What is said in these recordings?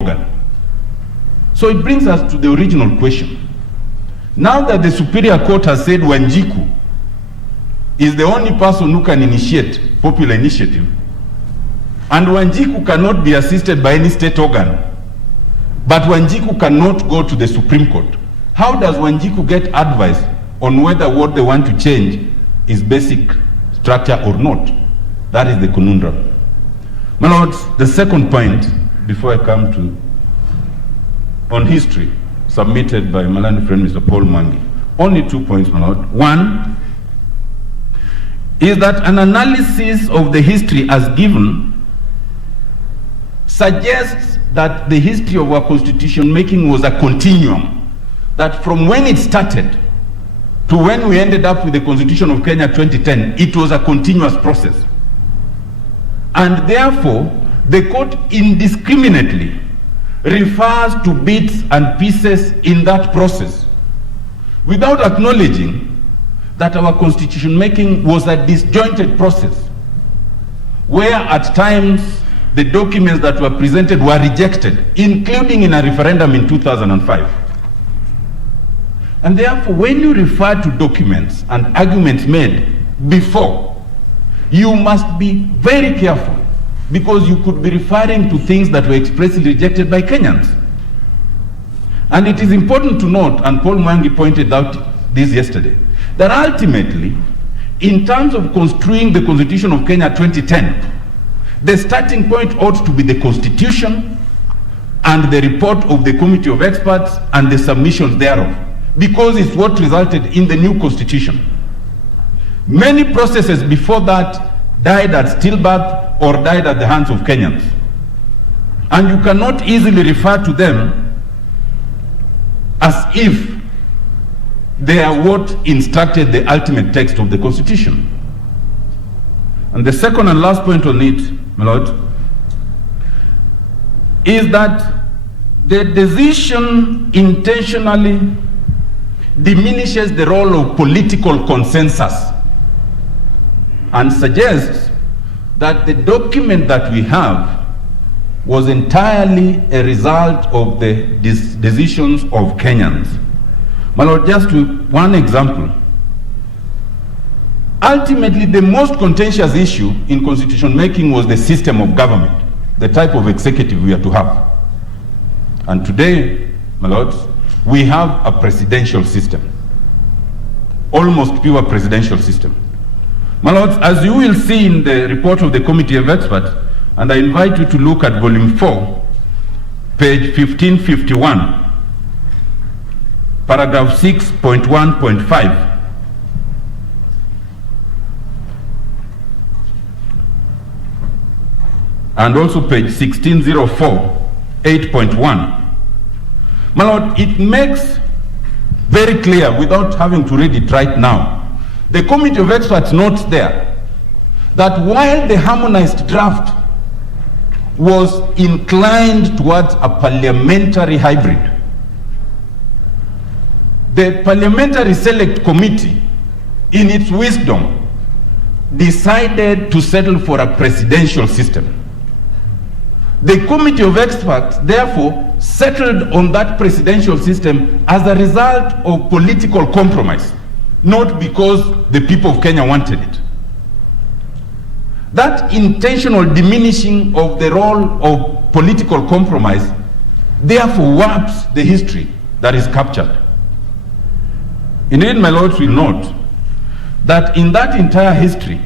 organ. So it brings us to the original question. Now that the Superior Court has said Wanjiku is the only person who can initiate popular initiative, and Wanjiku cannot be assisted by any state organ, but Wanjiku cannot go to the Supreme Court, how does Wanjiku get advice on whether what they want to change is basic structure or not? That is the conundrum. My lords, the second point, before I come to on history, submitted by my learned friend Mr. Paul Mwangi. Only 2 points, my lord. One is that an analysis of the history as given suggests that the history of our constitution making was a continuum, that from when it started to when we ended up with the Constitution of Kenya 2010, it was a continuous process. And therefore, the court indiscriminately refers to bits and pieces in that process without acknowledging that our constitution making was a disjointed process, where at times the documents that were presented were rejected, including in a referendum in 2005. And therefore, when you refer to documents and arguments made before, you must be very careful, because you could be referring to things that were expressly rejected by Kenyans. And it is important to note, and Paul Mwangi pointed out this yesterday, that ultimately, in terms of construing the Constitution of Kenya 2010, the starting point ought to be the Constitution and the report of the Committee of Experts and the submissions thereof, because it's what resulted in the new Constitution. Many processes before that died at stillbirth or died at the hands of Kenyans. And you cannot easily refer to them as if they are what instructed the ultimate text of the Constitution. And the second and last point on it, my lord, is that the decision intentionally diminishes the role of political consensus and suggests that the document that we have was entirely a result of the decisions of Kenyans. My lord, just one example. Ultimately, the most contentious issue in constitution making was the system of government, the type of executive we are to have. And today, my lords, we have a presidential system, almost pure presidential system. My lords, as you will see in the report of the Committee of Experts, and I invite you to look at volume 4, page 1551, paragraph 6.1.5. And also page 1604, 8.1. My lord, it makes very clear, without having to read it right now, the Committee of Experts notes there that while the harmonized draft was inclined towards a parliamentary hybrid, the Parliamentary Select Committee, in its wisdom, decided to settle for a presidential system. The Committee of Experts, therefore, settled on that presidential system as a result of political compromise, not because the people of Kenya wanted it. That intentional diminishing of the role of political compromise therefore warps the history that is captured. Indeed, my lords will note that in that entire history,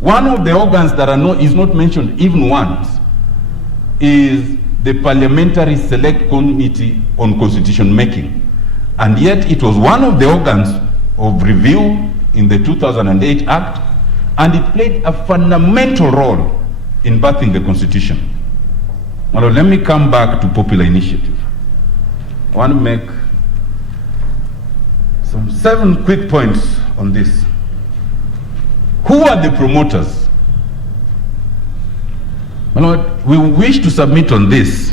one of the organs that is not mentioned even once is the Parliamentary Select Committee on Constitution Making. And yet it was one of the organs of review in the 2008 Act, and it played a fundamental role in birthing the Constitution. Well, let me come back to popular initiative. I want to make some 7 quick points on this. Who are the promoters? Well, we wish to submit on this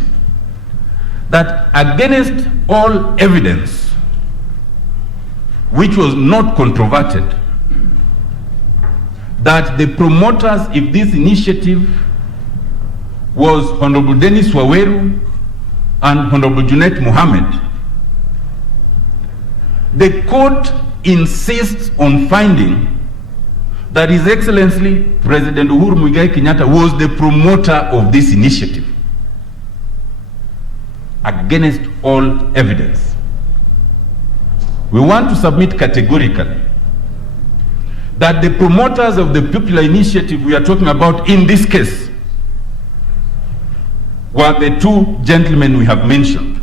that against all evidence, which was not controverted, that the promoters of this initiative was Honorable Dennis Waweru, and Honorable Junet Mohammed, the court insists on finding that His Excellency President Uhuru Muigai Kenyatta was the promoter of this initiative against all evidence. We want to submit categorically that the promoters of the popular initiative we are talking about in this case were the two gentlemen we have mentioned.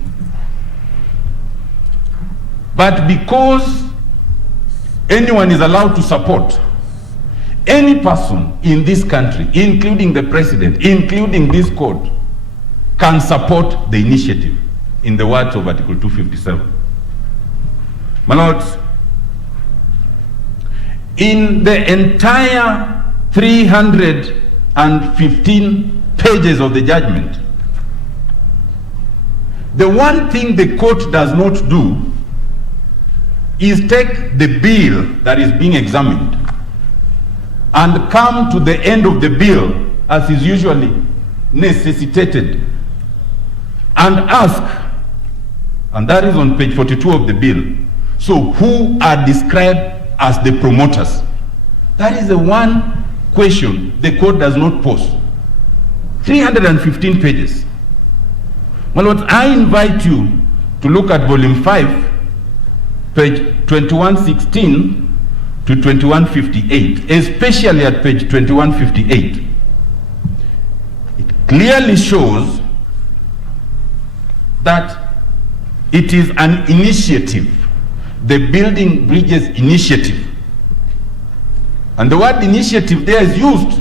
But because anyone is allowed to support, any person in this country, including the president, including this court, can support the initiative, in the words of Article 257. My lords, in the entire 315 pages of the judgment, the one thing the court does not do is take the bill that is being examined and come to the end of the bill, as is usually necessitated, and ask, and that is on page 42 of the bill, so who are described as the promoters? That is the one question the court does not pose. 315 pages. My lords, I invite you to look at volume 5, page 2116 to 2158, especially at page 2158. It clearly shows that it is an initiative, the Building Bridges Initiative. And the word initiative there is used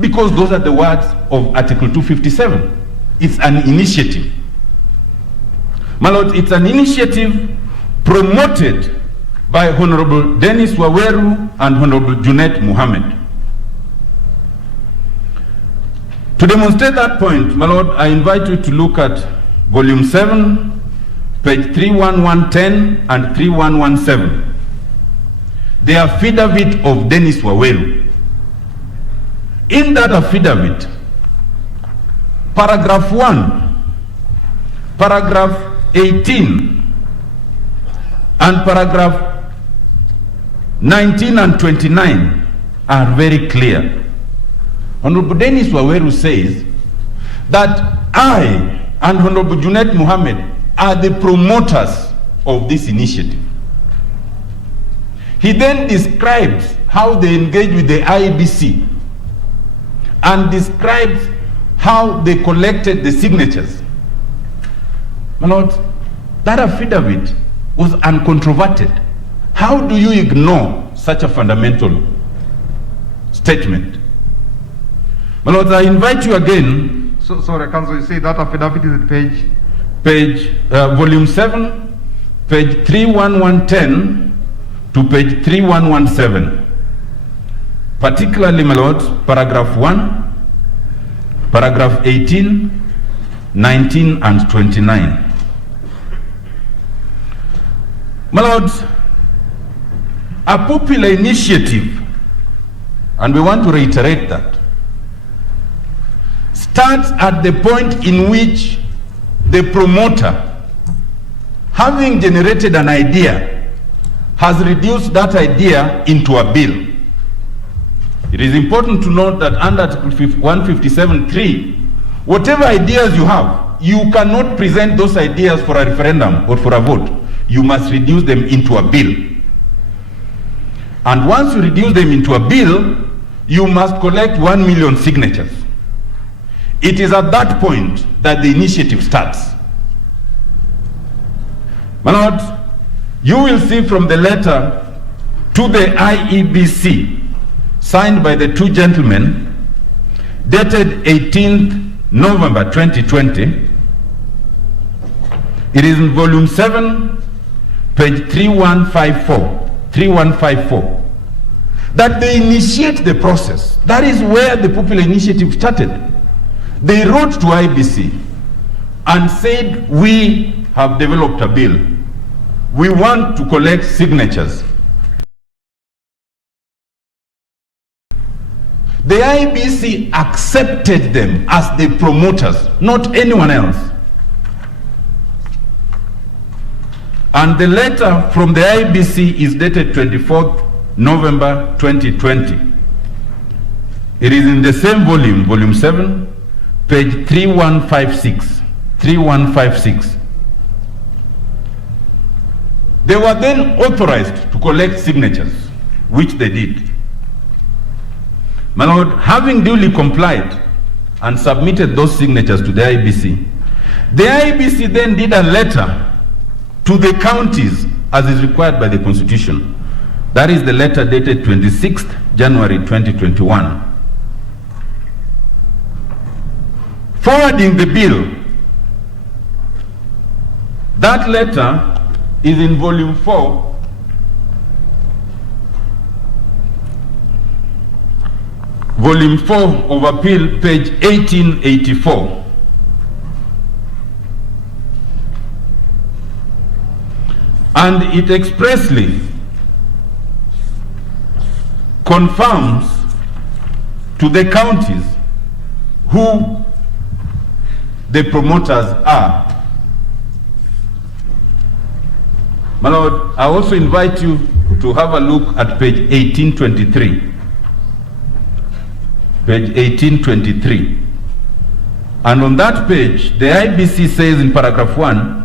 because those are the words of Article 257. It's an initiative. My lord, it's an initiative promoted by Honorable Dennis Waweru and Honorable Junet Mohammed. To demonstrate that point, my lord, I invite you to look at volume 7, page 31110 and 3117. The affidavit of Dennis Waweru. In that affidavit, paragraph 1, paragraph 18, and paragraph 19 and 29 are very clear. Honorable Dennis Waweru says that I and Honorable Junet Mohammed are the promoters of this initiative. He then describes how they engage with the IEBC and describes how they collected the signatures. My lord, that affidavit was uncontroverted. How do you ignore such a fundamental statement? My lord, I invite you again. Sorry, Counsel, you say that affidavit is at volume 7, page 31110 to page 3117. Particularly, my lord, paragraph 1, paragraph 18, 19 and 29. My lords, a popular initiative, and we want to reiterate that, starts at the point in which the promoter, having generated an idea, has reduced that idea into a bill. It is important to note that under Article 157.3, whatever ideas you have, you cannot present those ideas for a referendum or for a vote. You must reduce them into a bill. And once you reduce them into a bill, you must collect 1 million signatures. It is at that point that the initiative starts. My lord, you will see from the letter to the IEBC signed by the two gentlemen, dated 18th November 2020. It is in volume 7, page 3154, that they initiate the process. That is where the popular initiative started. They wrote to IBC and said, we have developed a bill. We want to collect signatures. The IBC accepted them as the promoters, not anyone else. And the letter from the IBC is dated 24th November 2020. It is in the same volume, volume 7, page 3156. 3156. They were then authorized to collect signatures, which they did. My Lord, having duly complied and submitted those signatures to the IBC then did a letter to the counties as is required by the Constitution. That is the letter dated 26th January 2021. Forwarding the bill. That letter is in volume 4, volume 4 of appeal, page 1884. And it expressly confirms to the counties who the promoters are. My Lord, I also invite you to have a look at page 1823. Page 1823. And on that page, the IBC says in paragraph 1,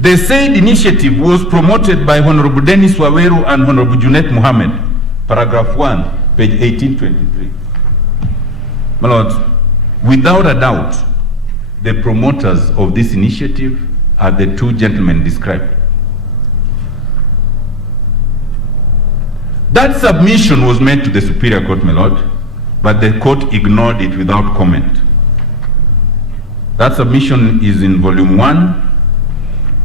the said initiative was promoted by Honorable Dennis Waweru and Honorable Junet Mohammed. Paragraph 1, page 1823. My Lord, without a doubt, the promoters of this initiative are the two gentlemen described. That submission was made to the Superior Court, my Lord, but the court ignored it without comment. That submission is in volume 1,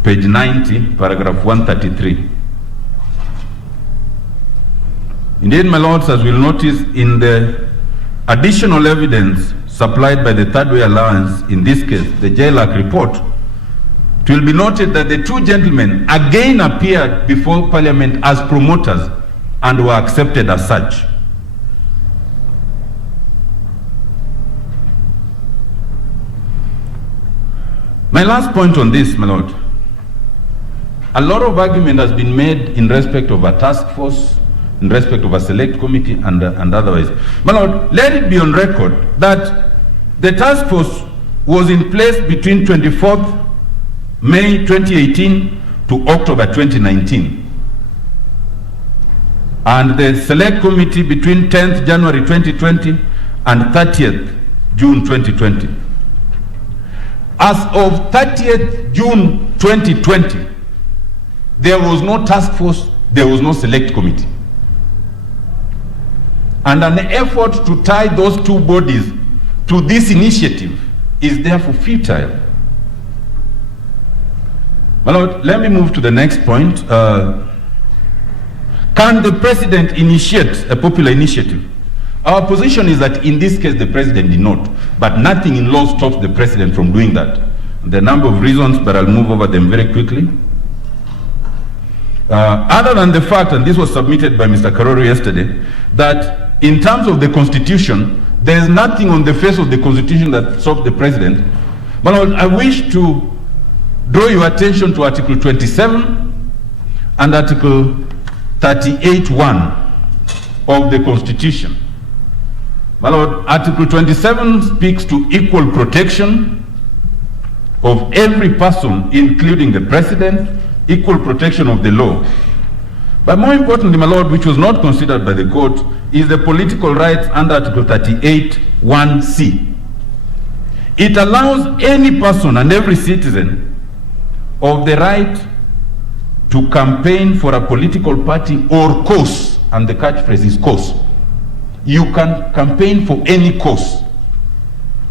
page 90, paragraph 133. Indeed, my lords, as we'll notice in the additional evidence supplied by the Third Way Alliance, in this case, the JLAC report, it will be noted that the two gentlemen again appeared before Parliament as promoters and were accepted as such. My last point on this, my lord, a lot of argument has been made in respect of a task force, in respect of a select committee and otherwise. My lord, let it be on record that the task force was in place between 24th May 2018 to October 2019. And the select committee between 10th January 2020 and 30th June 2020. As of 30th June 2020, there was no task force, there was no select committee. And an effort to tie those two bodies to this initiative is therefore futile. My lord, let me move to the next point. Can the president initiate a popular initiative? Our position is that in this case the president did not, but nothing in law stops the president from doing that. There are a number of reasons, but I'll move over them very quickly. Other than the fact, and this was submitted by Mr. Karoro yesterday, that in terms of the Constitution, there is nothing on the face of the Constitution that stops the president. But I wish to draw your attention to Article 27 and Article 38(1) of the Constitution. My Lord, Article 27 speaks to equal protection of every person, including the president, equal protection of the law. But more importantly, my lord, which was not considered by the court, is the political rights under Article 38(1)(c). It allows any person and every citizen of the right to campaign for a political party or cause, and the catchphrase is cause. You can campaign for any cause.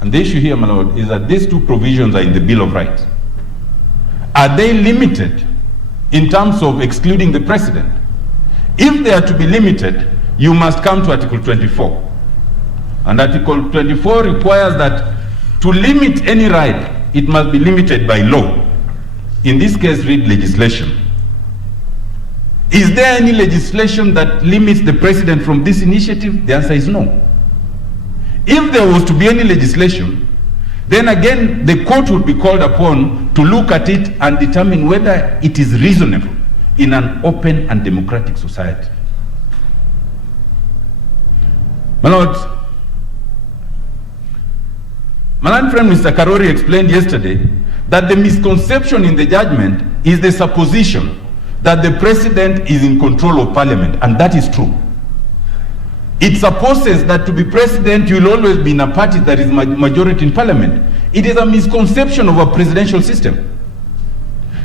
And the issue here, my lord, is that these two provisions are in the Bill of Rights. Are they limited in terms of excluding the president? If they are to be limited, you must come to Article 24. And Article 24 requires that to limit any right, it must be limited by law. In this case, read legislation. Is there any legislation that limits the president from this initiative? The answer is no. If there was to be any legislation, then again the court would be called upon to look at it and determine whether it is reasonable in an open and democratic society. My Lord, my learned friend Mr. Karori explained yesterday that the misconception in the judgment is the supposition that the president is in control of parliament, and that is true. It supposes that to be president, you will always be in a party that is majority in parliament. It is a misconception of a presidential system.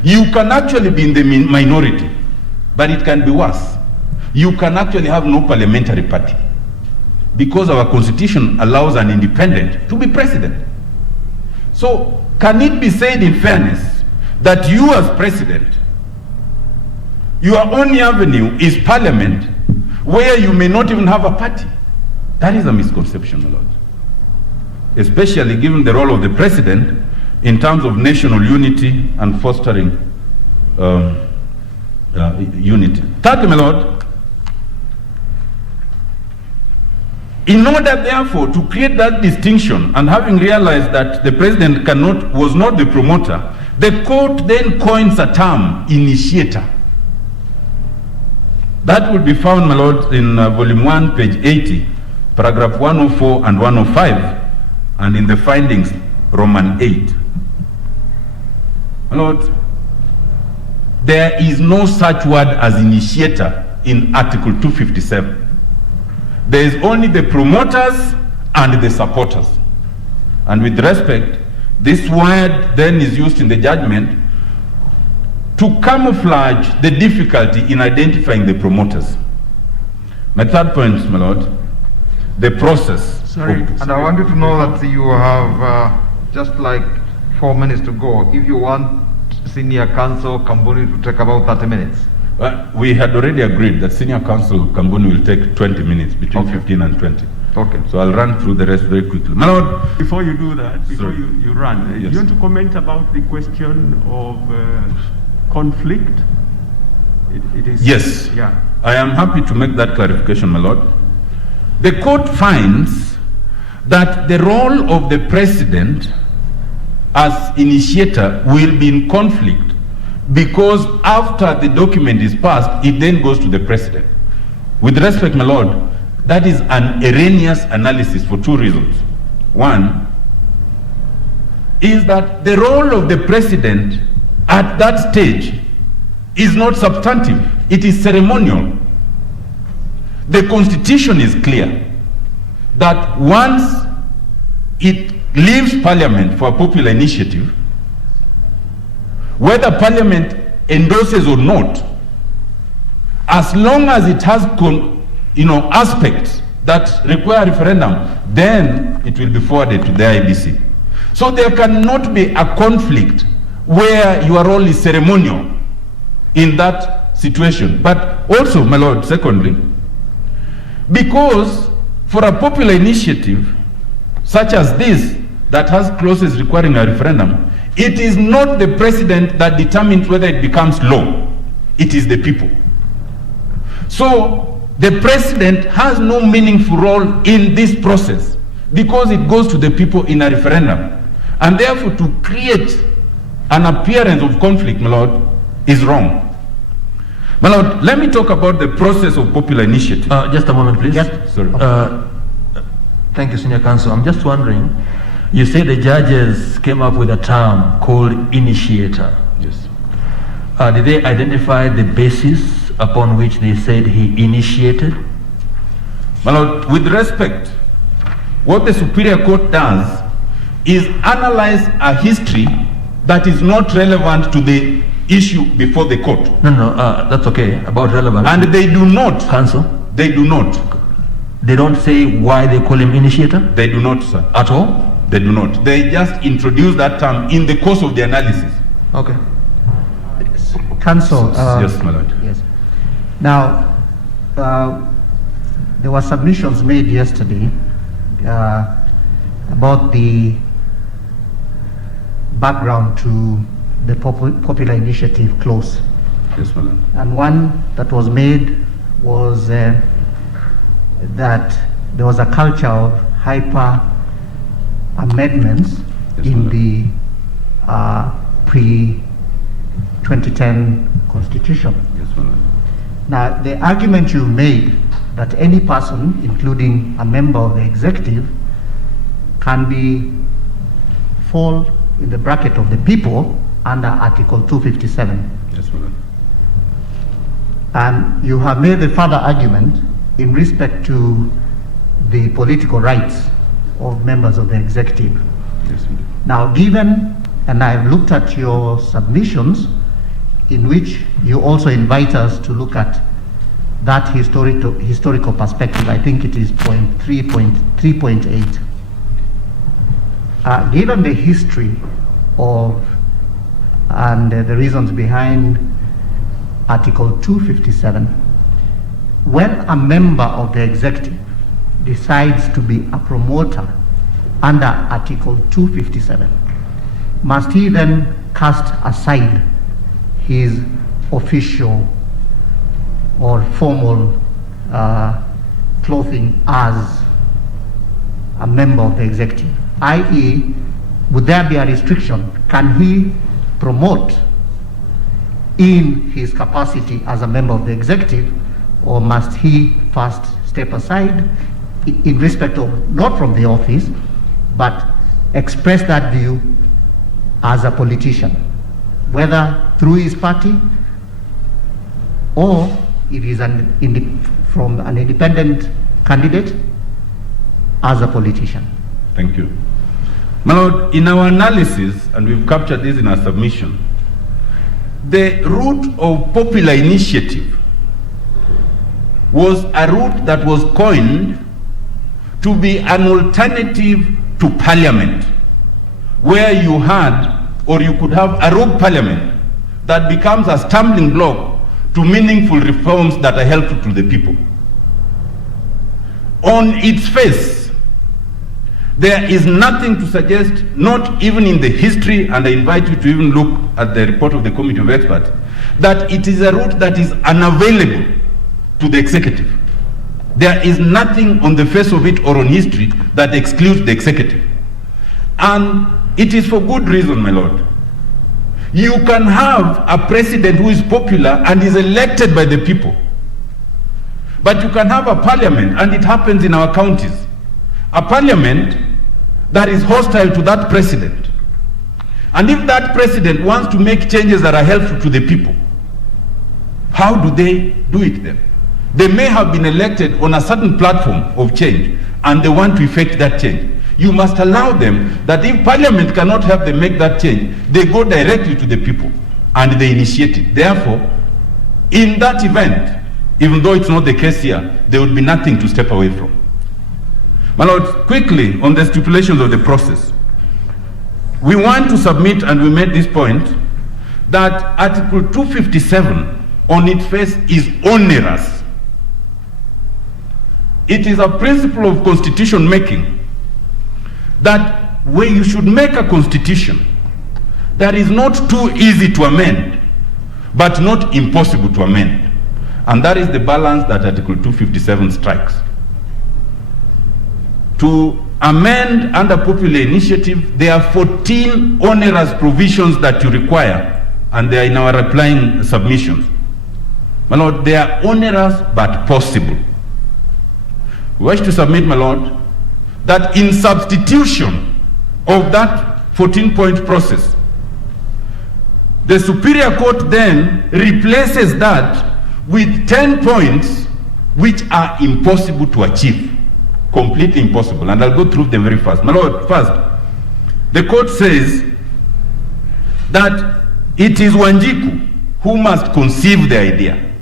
You can actually be in the minority, but it can be worse. You can actually have no parliamentary party, because our constitution allows an independent to be president. So, can it be said in fairness that you as president, your only avenue is parliament, where you may not even have a party? That is a misconception, my Lord. Especially given the role of the president in terms of national unity and fostering unity. Thirdly, my Lord, in order therefore to create that distinction, and having realized that the president was not the promoter, the court then coins a term, initiator. That will be found, my Lord, in volume 1, page 80, paragraph 104 and 105, and in the findings, Roman 8. My Lord, there is no such word as initiator in Article 257. There is only the promoters and the supporters. And with respect, this word then is used in the judgment to camouflage the difficulty in identifying the promoters. My third point, my Lord, the process. Sorry. And I want you to know that you have just like 4 minutes to go. If you want Senior Counsel Kambuni to take about 30 minutes. We had already agreed that Senior Counsel Kambuni will take 20 minutes, between 15 and 20. Okay. So I'll run through the rest very quickly. My Lord. Before you do that, before you run, yes. Do you want to comment about the question of conflict? It is. Yes. Yeah. I am happy to make that clarification, my Lord. The court finds that the role of the president as initiator will be in conflict, because after the document is passed, it then goes to the president. With respect, my Lord, that is an erroneous analysis for 2 reasons. One is that the role of the president at that stage is not substantive, it is ceremonial. The constitution is clear that once it leaves parliament for a popular initiative, whether parliament endorses or not, as long as it has aspects that require referendum, then it will be forwarded to the IBC. So there cannot be a conflict where your role is ceremonial in that situation. But also, my Lord, secondly, because for a popular initiative such as this that has clauses requiring a referendum, it is not the president that determines whether it becomes law. It is the people. So the president has no meaningful role in this process because it goes to the people in a referendum. And therefore, to create an appearance of conflict, my Lord, is wrong. My Lord, let me talk about the process of popular initiative. Just a moment, please. Yes. Sorry. Thank you, Senior Counsel. I'm just wondering, you say the judges came up with a term called initiator. Yes. Did they identify the basis upon which they said he initiated? My Lord, with respect, what the Superior Court does is analyze a history that is not relevant to the issue before the court. No, that's okay, about relevance. And they do not. Counsel? They do not. They don't say why they call him initiator? They do not, sir. At all? They do not. They just introduce that term in the course of the analysis. Okay. Counsel. Yes, my Lord. Yes. Now, there were submissions made yesterday about the background to the popular initiative clause. Yes, my Lord. And one that was made was that there was a culture of hyper amendments Yes, in the pre-2010 Constitution. Yes, my lord. Now, the argument you made that any person, including a member of the executive, can fall in the bracket of the people under Article 257. Yes, my lord. And you have made the further argument in respect to the political rights of members of the executive. Yes, indeed. Now, given, and I've looked at your submissions, in which you also invite us to look at that historical perspective, I think it is point 3.8. Given the history of and the reasons behind Article 257, when a member of the executive decides to be a promoter under Article 257, must he then cast aside his official or formal clothing as a member of the executive? I.e., would there be a restriction? Can he promote in his capacity as a member of the executive, or must he first step aside in respect of, not from the office, but express that view as a politician, whether through his party or it is from an independent candidate as a politician? Thank you. My lord, in our analysis, and we've captured this in our submission, the route of popular initiative was a route that was coined to be an alternative to parliament, where you had, or you could have, a rogue parliament that becomes a stumbling block to meaningful reforms that are helpful to the people. On its face, there is nothing to suggest, not even in the history, and I invite you to even look at the report of the Committee of Experts, that it is a route that is unavailable to the executive. There is nothing on the face of it or on history that excludes the executive. And it is for good reason, my lord. You can have a president who is popular and is elected by the people. But you can have a parliament, and it happens in our counties, a parliament that is hostile to that president. And if that president wants to make changes that are helpful to the people, how do they do it then? They may have been elected on a certain platform of change, and they want to effect that change. You must allow them that if parliament cannot help them make that change, they go directly to the people and they initiate it. Therefore, in that event, even though it's not the case here, there would be nothing to step away from. My lord, quickly on the stipulations of the process, we want to submit, and we made this point, that Article 257 on its face is onerous. It is a principle of constitution making that where you should make a constitution that is not too easy to amend, but not impossible to amend. And that is the balance that Article 257 strikes. To amend under popular initiative, there are 14 onerous provisions that you require, and they are in our replying submissions. My lord, they are onerous but possible. We wish to submit, my lord, that in substitution of that 14-point process, the Superior Court then replaces that with 10 points which are impossible to achieve. Completely impossible. And I'll go through them very fast. My lord, first, the court says that it is Wanjiku who must conceive the idea.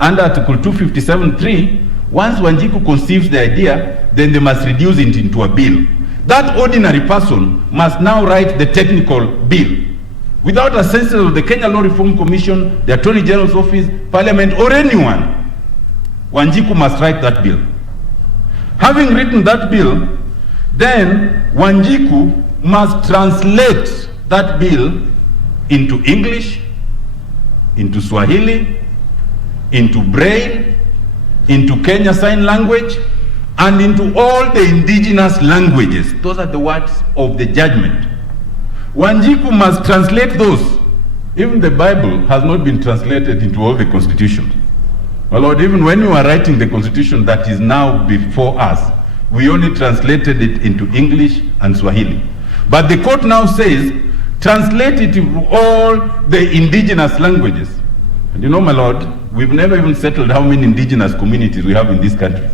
Under Article 257(3), once Wanjiku conceives the idea, then they must reduce it into a bill. That ordinary person must now write the technical bill. Without assistance of the Kenya Law Reform Commission, the Attorney General's Office, Parliament, or anyone, Wanjiku must write that bill. Having written that bill, then Wanjiku must translate that bill into English, into Swahili, into Braille, into Kenya Sign Language, and into all the indigenous languages. Those are the words of the judgment. Wanjiku must translate those. Even the Bible has not been translated into all the constitutions. My Lord, even when we were writing the constitution that is now before us, we only translated it into English and Swahili. But the court now says, translate it into all the indigenous languages. And you know, my Lord, we've never even settled how many indigenous communities we have in this country.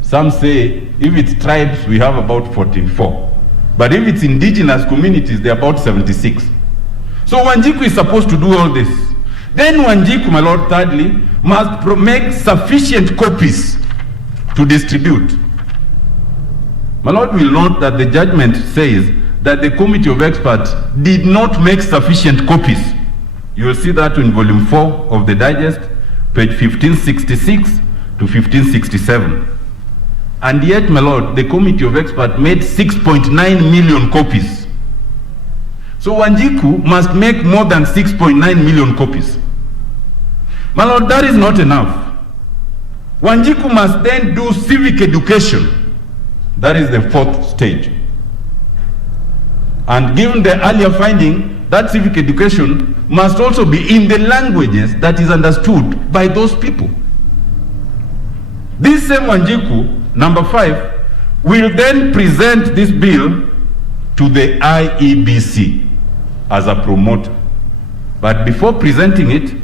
Some say, if it's tribes, we have about 44. But if it's indigenous communities, they're about 76. So Wanjiku is supposed to do all this. Then Wanjiku, my Lord, thirdly, must make sufficient copies to distribute. My Lord will note that the judgment says that the committee of experts did not make sufficient copies. You will see that in volume 4 of the digest, page 1566 to 1567. And yet, my Lord, the committee of experts made 6.9 million copies. So Wanjiku must make more than 6.9 million copies. My Lord, that is not enough. Wanjiku must then do civic education. That is the fourth stage. And given the earlier finding, that civic education must also be in the languages that is understood by those people. This same Wanjiku, number 5, will then present this bill to the IEBC as a promoter. But before presenting it,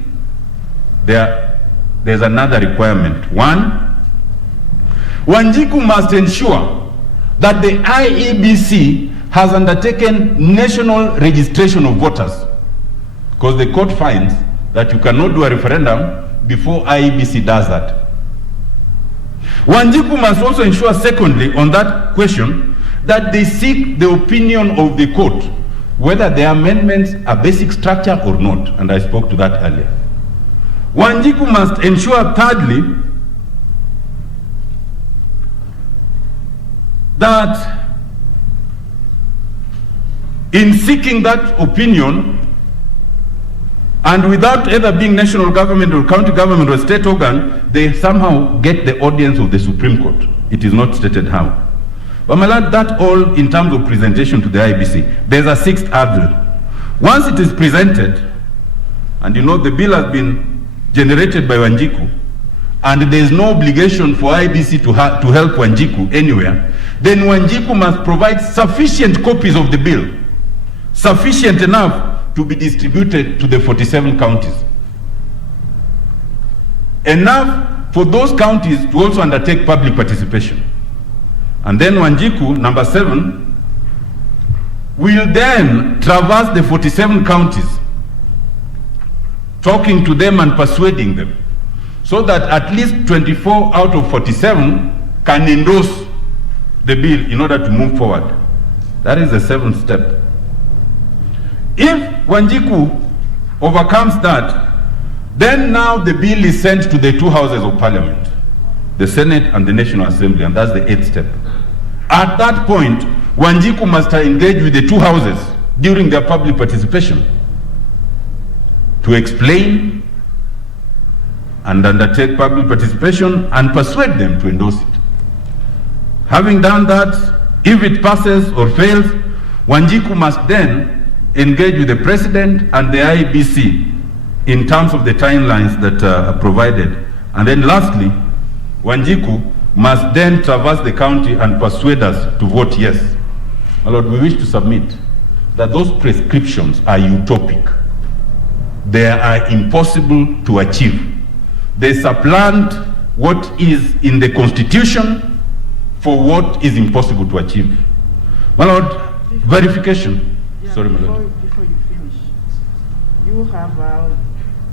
there's another requirement. 1, Wanjiku must ensure that the IEBC has undertaken national registration of voters, because the court finds that you cannot do a referendum before IEBC does that. Wanjiku must also ensure, secondly, on that question, that they seek the opinion of the court, whether the amendments are basic structure or not, and I spoke to that earlier. Wanjiku must ensure, thirdly, that in seeking that opinion, and without either being national government or county government or state organ, they somehow get the audience of the Supreme Court. It is not stated how. But my Lord, that all in terms of presentation to the IEBC. There's a sixth hurdle. Once it is presented, and you know the bill has been generated by Wanjiku, and there is no obligation for IEBC to help Wanjiku anywhere, then Wanjiku must provide sufficient copies of the bill, sufficient enough to be distributed to the 47 counties. Enough for those counties to also undertake public participation. And then Wanjiku, number 7, will then traverse the 47 counties, talking to them and persuading them, so that at least 24 out of 47 can endorse the bill in order to move forward. That is the 7th step. If Wanjiku overcomes that, then now the bill is sent to the 2 houses of parliament, the Senate and the National Assembly, and that's the 8th step. At that point, Wanjiku must engage with the 2 houses during their public participation to explain and undertake public participation and persuade them to endorse it. Having done that, if it passes or fails, Wanjiku must then engage with the President and the IEBC in terms of the timelines that are provided. And then lastly, Wanjiku must then traverse the county and persuade us to vote yes. My Lord, we wish to submit that those prescriptions are utopic. They are impossible to achieve. They supplant what is in the Constitution for what is impossible to achieve. My Lord, verification. Yeah, Sorry, my Lord. Before you finish, you have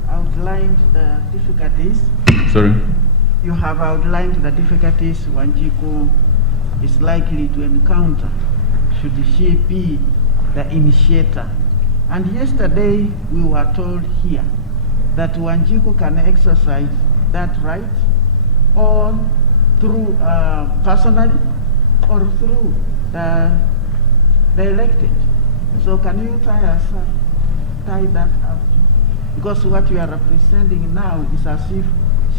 outlined the difficulties. Sorry. You have outlined the difficulties Wanjiku is likely to encounter should she be the initiator. And yesterday we were told here that Wanjiku can exercise that right or through personally or through the elected. So can you tie that out? Because what you are representing now is as if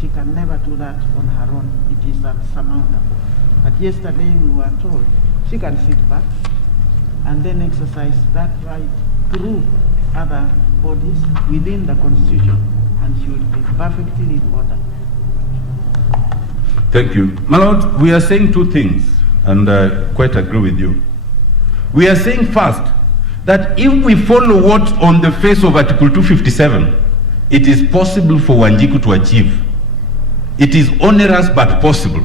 she can never do that on her own. It is unsurmountable. But yesterday we were told she can sit back and then exercise that right through other bodies within the Constitution, and should be perfectly in order. Thank you. My Lord, we are saying two things, and I quite agree with you. We are saying first, that if we follow what's on the face of Article 257, it is possible for Wanjiku to achieve. It is onerous but possible.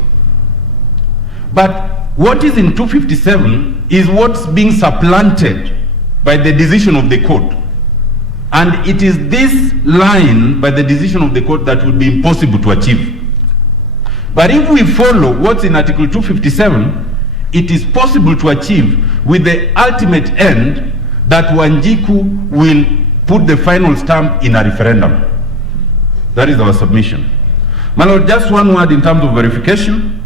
But what is in 257 is what's being supplanted by the decision of the court. And it is this line by the decision of the court that would be impossible to achieve. But if we follow what's in Article 257, it is possible to achieve, with the ultimate end that Wanjiku will put the final stamp in a referendum. That is our submission. My Lord, just one word in terms of verification.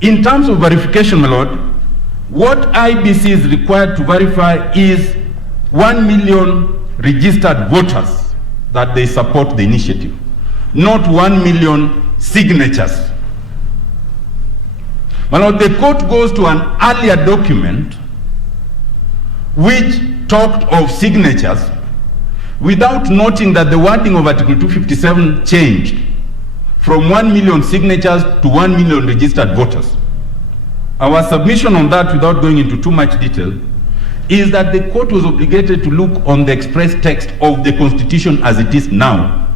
In terms of verification, my Lord, what IBC is required to verify is 1 million registered voters that they support the initiative, not 1 million signatures. My Lord, the court goes to an earlier document which talked of signatures without noting that the wording of Article 257 changed from 1 million signatures to 1 million registered voters. Our submission on that, without going into too much detail, is that the court was obligated to look on the express text of the Constitution as it is now,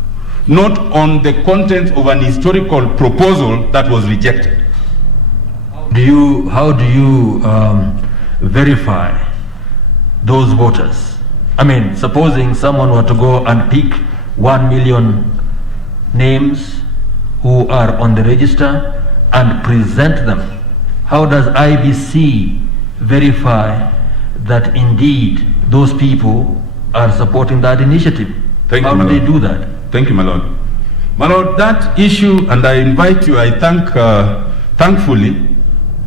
not on the contents of an historical proposal that was rejected. How do you verify those voters? I mean, supposing someone were to go and pick 1 million names who are on the register and present them, how does IBC verify that indeed those people are supporting that initiative? How do they do that? Thank you, my Lord. My Lord, that issue, and I invite you, I thank, thankfully,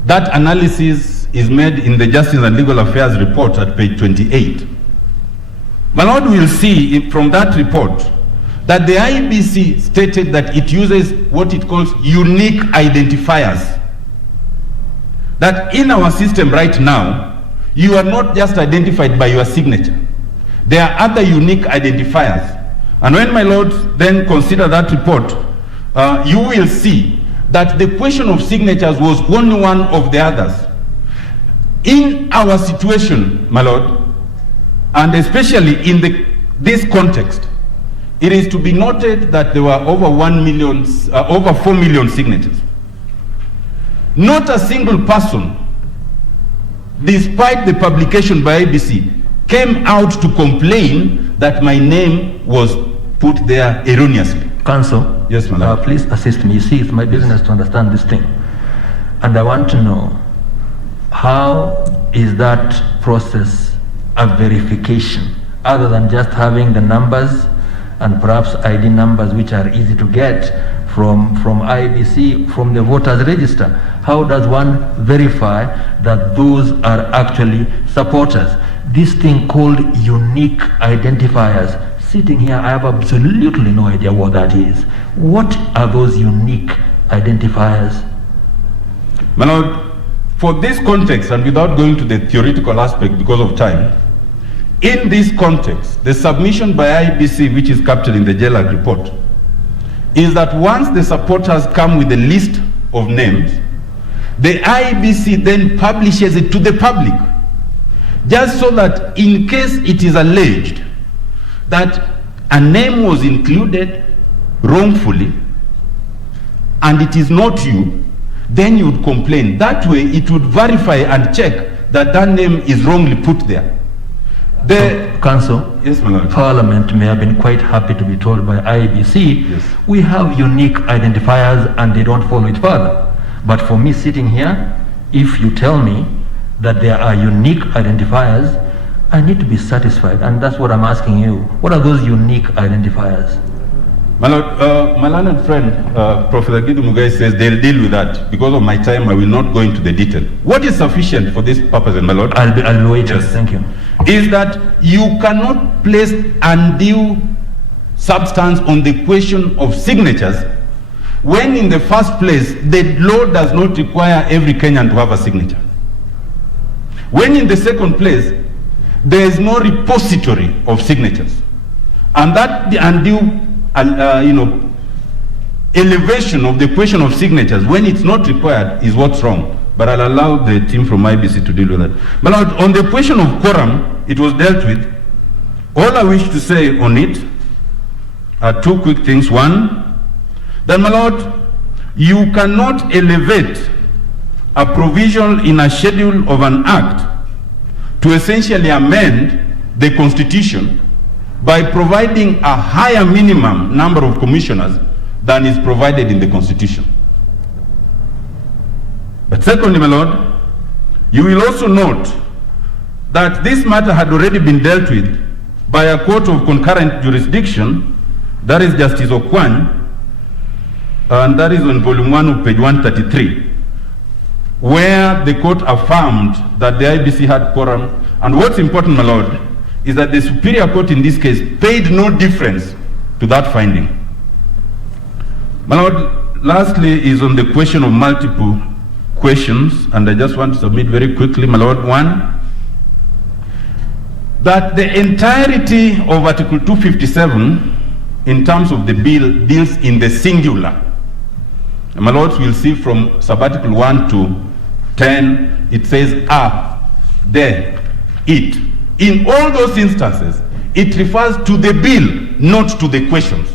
that analysis is made in the Justice and Legal Affairs report at page 28. My Lord, will see from that report that the IBC stated that it uses what it calls unique identifiers. That in our system right now, you are not just identified by your signature. There are other unique identifiers. And when my Lord then consider that report, you will see that the question of signatures was only one of the others. In our situation, my Lord, and especially in this context, it is to be noted that there were over 4 million signatures. Not a single person, despite the publication by ABC, came out to complain that my name was put there erroneously. Counsel, yes, my Lord. Please assist me. You see, it's my business to understand this thing. And I want to know, how is that process a verification, other than just having the numbers and perhaps ID numbers which are easy to get from IBC, from the voters register? How does one verify that those are actually supporters? This thing called unique identifiers, sitting here, I have absolutely no idea what that is. What are those unique identifiers? My Lord, for this context, and without going to the theoretical aspect because of time, in this context, the submission by IBC, which is captured in the JLAG report, is that once the supporters come with a list of names, the IBC then publishes it to the public, just so that in case it is alleged that a name was included wrongfully and it is not you, then you would complain. That way it would verify and check that that name is wrongly put there. The Counsel, yes, my Lord. Parliament may have been quite happy to be told by IBC, yes, we have unique identifiers and they don't follow it further. But for me sitting here, if you tell me that there are unique identifiers, I need to be satisfied, and that's what I'm asking you. What are those unique identifiers? My Lord, my learned friend, Professor Gidu Mugai, says they'll deal with that. Because of my time, I will not go into the detail. What is sufficient for this purpose, my Lord? I'll be waiting. Yes. Thank you. Is that you cannot place undue substance on the question of signatures when in the first place the law does not require every Kenyan to have a signature. When in the second place, there is no repository of signatures. And that the undue, elevation of the question of signatures when it's not required is what's wrong. But I'll allow the team from IBC to deal with that. But now, on the question of quorum, it was dealt with. All I wish to say on it are two quick things. One, that, my Lord, you cannot elevate a provision in a schedule of an act to essentially amend the Constitution by providing a higher minimum number of commissioners than is provided in the Constitution. But secondly, my Lord, you will also note that this matter had already been dealt with by a court of concurrent jurisdiction, that is Justice Okwan, and that is on volume 1 of page 133, where the court affirmed that the IBC had quorum. And what's important, my Lord, is that the Superior Court in this case paid no difference to that finding. My Lord, lastly is on the question of multiple questions, and I just want to submit very quickly, my Lord. One, that the entirety of Article 257 in terms of the bill deals in the singular. And my Lords, will see from subarticle 1 to 10, it says there, it. In all those instances, it refers to the bill, not to the questions.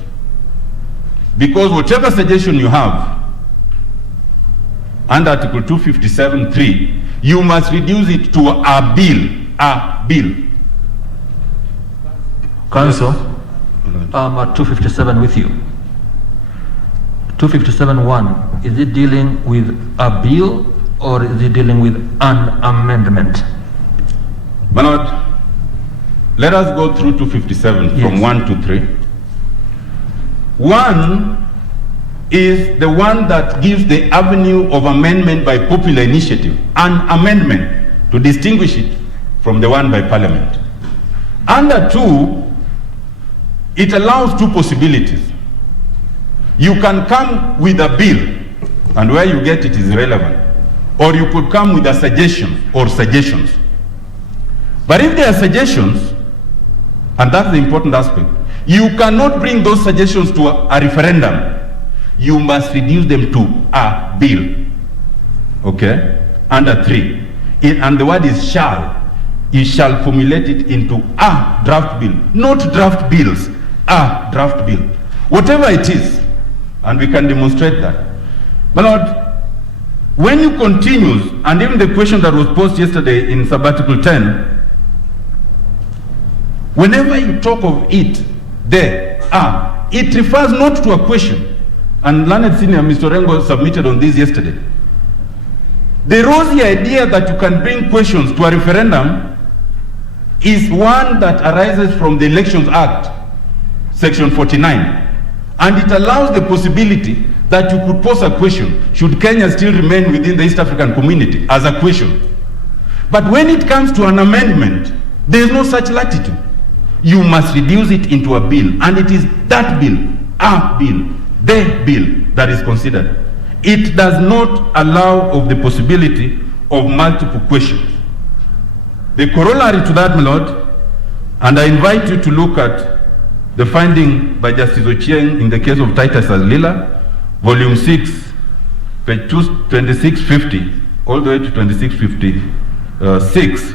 Because whatever suggestion you have under Article 257(3), you must reduce it to a bill, a bill. Counsel, I'm at 257 with you. 257(1), is it dealing with a bill or is it dealing with an amendment? My Lord, let us go through 257 Yes. from 1 to 3. 1 is the one that gives the avenue of amendment by popular initiative, an amendment, to distinguish it from the one by Parliament. Under 2, it allows two possibilities. You can come with a bill, and where you get it is irrelevant, or you could come with a suggestion or suggestions. But if there are suggestions, and that's the important aspect, you cannot bring those suggestions to a referendum. You must reduce them to a bill. Okay? Under 3. And the word is shall. You shall formulate it into a draft bill. Not draft bills. A draft bill. Whatever it is. And we can demonstrate that. My Lord, when you continue, and even the question that was posed yesterday in subarticle 10, whenever you talk of it, there, it refers not to a question. And learned senior Mr. Rengo submitted on this yesterday. The rosy idea that you can bring questions to a referendum is one that arises from the Elections Act, section 49. And it allows the possibility that you could pose a question, should Kenya still remain within the East African community, as a question. But when it comes to an amendment, there is no such latitude. You must reduce it into a bill, and it is that bill, a bill, the bill that is considered. It does not allow of the possibility of multiple questions. The corollary to that, my Lord, and I invite you to look at the finding by Justice Ochieng in the case of Titus Azlila, volume 6, page 2650, all the way to 2656,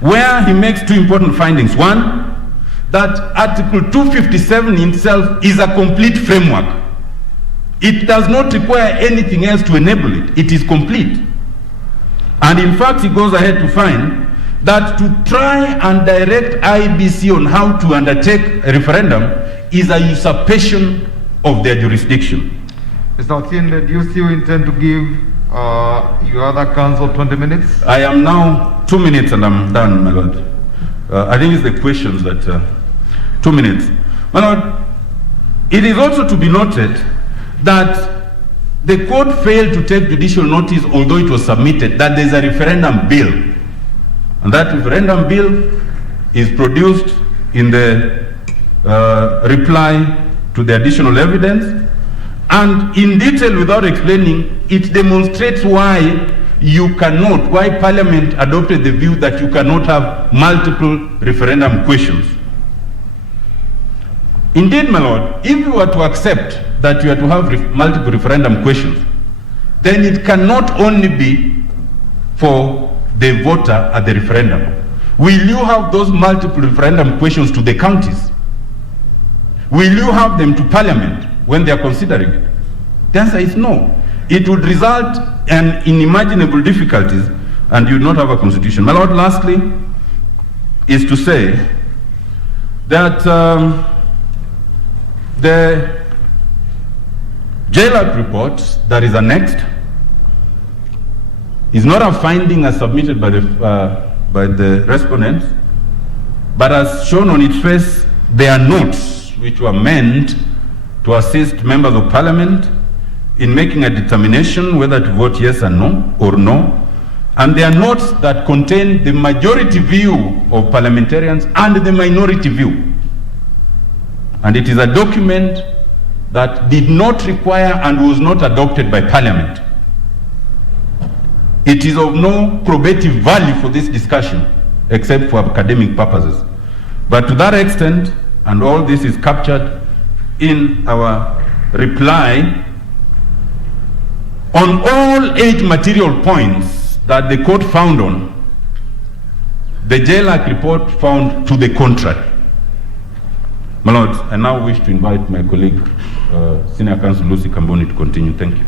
where he makes two important findings. One, that Article 257 itself is a complete framework. It does not require anything else to enable it. It is complete. And in fact, he goes ahead to find that to try and direct IBC on how to undertake a referendum is a usurpation of their jurisdiction. Mr. Otiende, do you still intend to give your other counsel 20 minutes? I am now 2 minutes and I'm done, my Lord. I think it's the questions that... 2 minutes. My Lord, it is also to be noted that the court failed to take judicial notice, although it was submitted, that there is a referendum bill. And that referendum bill is produced in the reply to the additional evidence. And in detail, without explaining, it demonstrates why why Parliament adopted the view that you cannot have multiple referendum questions. Indeed, my Lord, if you were to accept that you are to have multiple referendum questions, then it cannot only be for the voter at the referendum. Will you have those multiple referendum questions to the counties? Will you have them to Parliament when they are considering it? The answer is no. It would result in unimaginable difficulties and you would not have a constitution. My Lord, lastly, is to say that the JLAC report that is annexed is not a finding as submitted by the respondents, but as shown on its face, they are notes which were meant to assist members of Parliament in making a determination whether to vote yes or no, and they are notes that contain the majority view of parliamentarians and the minority view. And it is a document that did not require and was not adopted by Parliament. It is of no probative value for this discussion, except for academic purposes. But to that extent, and all this is captured in our reply, on all 8 material points that the court found on, the JLAC report found to the contrary. My Lord, I now wish to invite my colleague, Senior Counsel Lucy Kamboni, to continue. Thank you.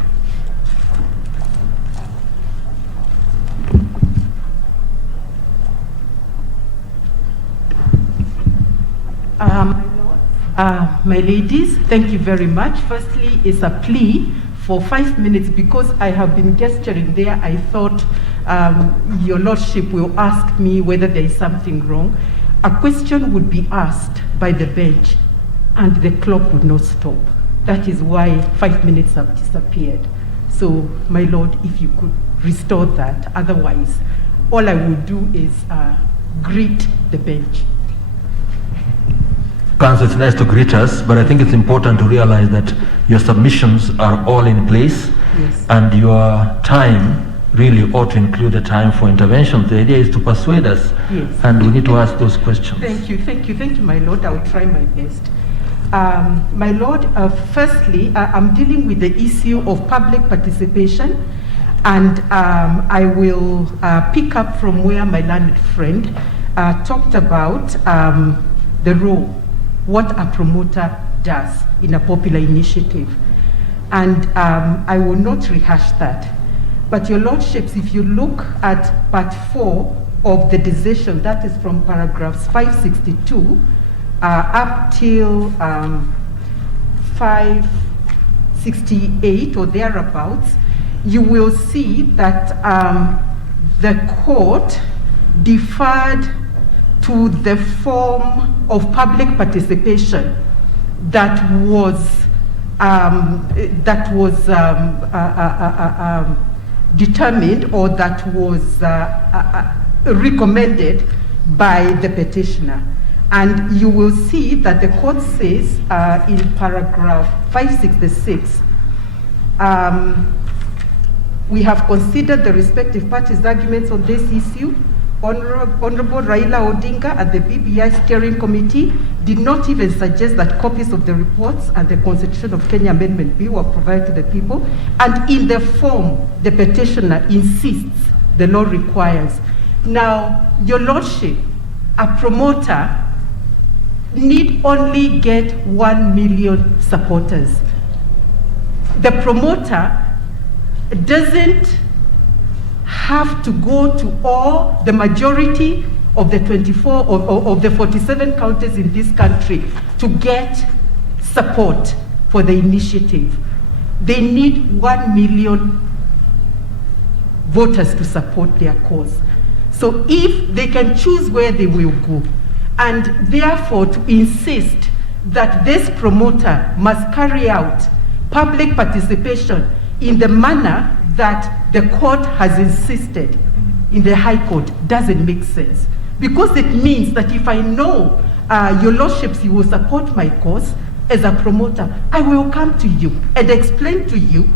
My ladies, thank you very much. Firstly, it's a plea for 5 minutes because I have been gesturing there. I thought your Lordship will ask me whether there is something wrong. A question would be asked by the bench and the clock would not stop. That is why 5 minutes have disappeared. So, my Lord, if you could restore that. Otherwise, all I will do is greet the bench. Council, it's nice to greet us, but I think it's important to realize that your submissions are all in place, yes, and your time really ought to include a time for intervention. The idea is to persuade us, yes, and we need to ask those questions. Thank you, my Lord. I will try my best. My Lord, firstly, I'm dealing with the issue of public participation, and I will pick up from where my learned friend talked about the role, what a promoter does in a popular initiative. And I will not rehash that. But your Lordships, if you look at part 4 of the decision, that is from paragraphs 562 up till 568 or thereabouts, you will see that the court deferred to the form of public participation that was determined or that was recommended by the petitioner. And you will see that the court says in paragraph 566, we have considered the respective parties' arguments on this issue. Honorable Raila Odinga and the BBI Steering Committee did not even suggest that copies of the reports and the Constitution of Kenya Amendment Bill were provided to the people, and in the form the petitioner insists the law requires. Now, your Lordship, a promoter need only get 1 million supporters. The promoter doesn't have to go to all the majority of the 24 of the 47 counties in this country to get support for the initiative. They need 1 million voters to support their cause. So if they can choose where they will go, and therefore to insist that this promoter must carry out public participation in the manner that the court has insisted in the High Court doesn't make sense. Because it means that if I know your Lordships, you will support my cause as a promoter, I will come to you and explain to you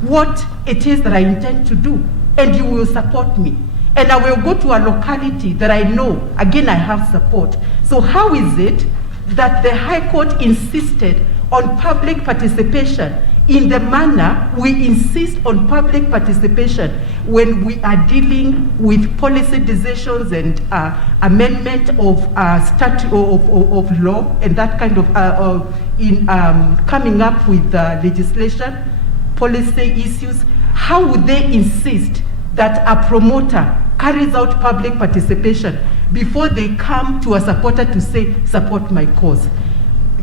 what it is that I intend to do. and you will support me. And I will go to a locality that I know, again, I have support. So how is it that the High Court insisted on public participation in the manner we insist on public participation when we are dealing with policy decisions and amendment of statute of law and that kind of in coming up with legislation, policy issues? How would they insist that a promoter carries out public participation before they come to a supporter to say, support my cause?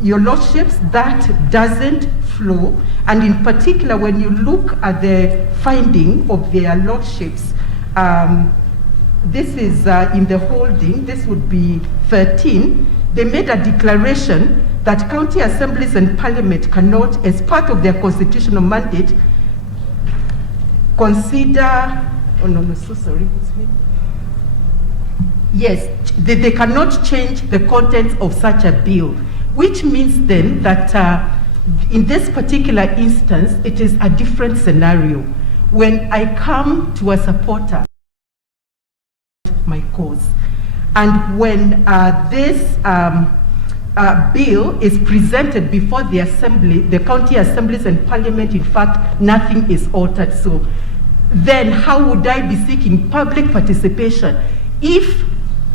Your Lordships, that doesn't flow. And in particular, when you look at the finding of their Lordships, this is in the holding, this would be 13, they made a declaration that county assemblies and parliament cannot, as part of their constitutional mandate, consider, oh no, so sorry, yes, they cannot change the contents of such a bill, which means then that in this particular instance, it is a different scenario. When I come to a supporter, my cause, and when this bill is presented before the assembly, the county assemblies and parliament, in fact, nothing is altered. So then how would I be seeking public participation if,